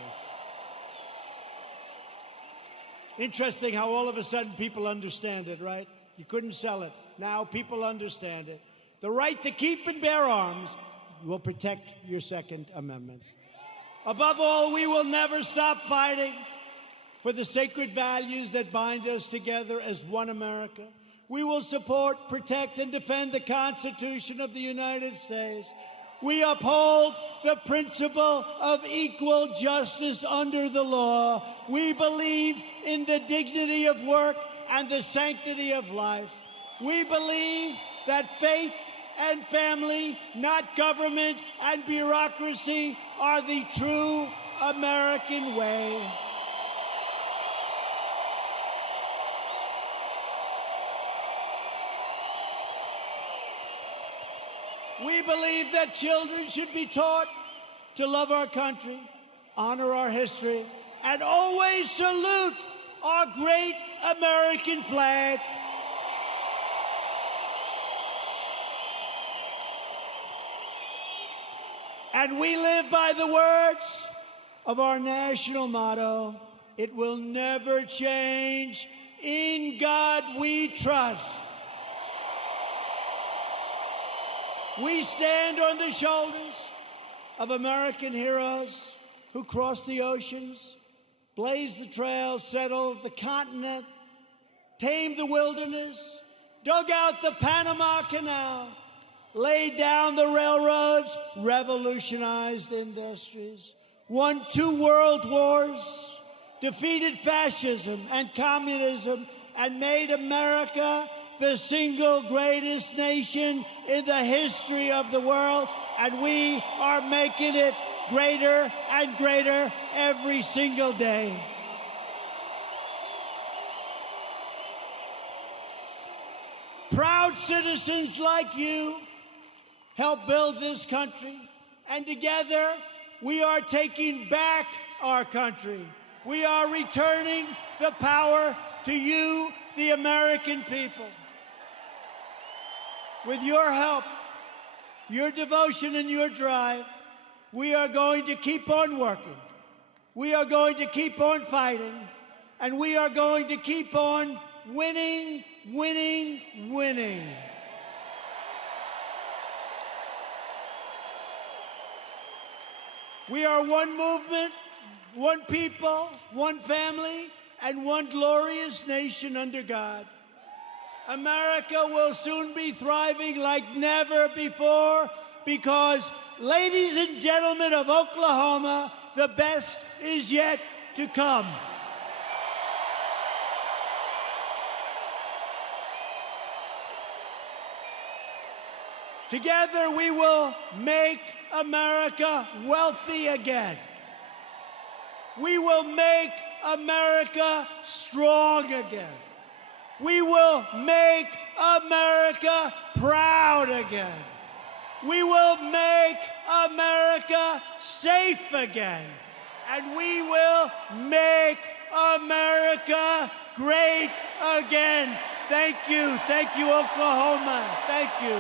Interesting how all of a sudden people understand it, right? You couldn't sell it. Now people understand it. The right to keep and bear arms will protect your Second Amendment. Above all, we will never stop fighting for the sacred values that bind us together as one America. We will support, protect, and defend the Constitution of the United States. We uphold the principle of equal justice under the law. We believe in the dignity of work and the sanctity of life. We believe that faith and family, not government and bureaucracy, are the true American way. We believe that children should be taught to love our country, honor our history, and always salute our great American flag. And we live by the words of our national motto, it will never change. In God we trust. We stand on the shoulders of American heroes who crossed the oceans, blazed the trails, settled the continent, tamed the wilderness, dug out the Panama Canal, laid down the railroads, revolutionized industries, won 2 world wars, defeated fascism and communism, and made America the single greatest nation in the history of the world, and we are making it greater and greater every single day. Proud citizens like you help build this country, and together we are taking back our country. We are returning the power to you, the American people. With your help, your devotion, and your drive, we are going to keep on working. We are going to keep on fighting. And we are going to keep on winning, winning, winning. We are one movement, one people, one family, and one glorious nation under God. America will soon be thriving like never before because, ladies and gentlemen of Oklahoma, the best is yet to come. Together, we will make America wealthy again. We will make America strong again. We will make America proud again. We will make America safe again. And we will make America great again. Thank you. Thank you, Oklahoma. Thank you.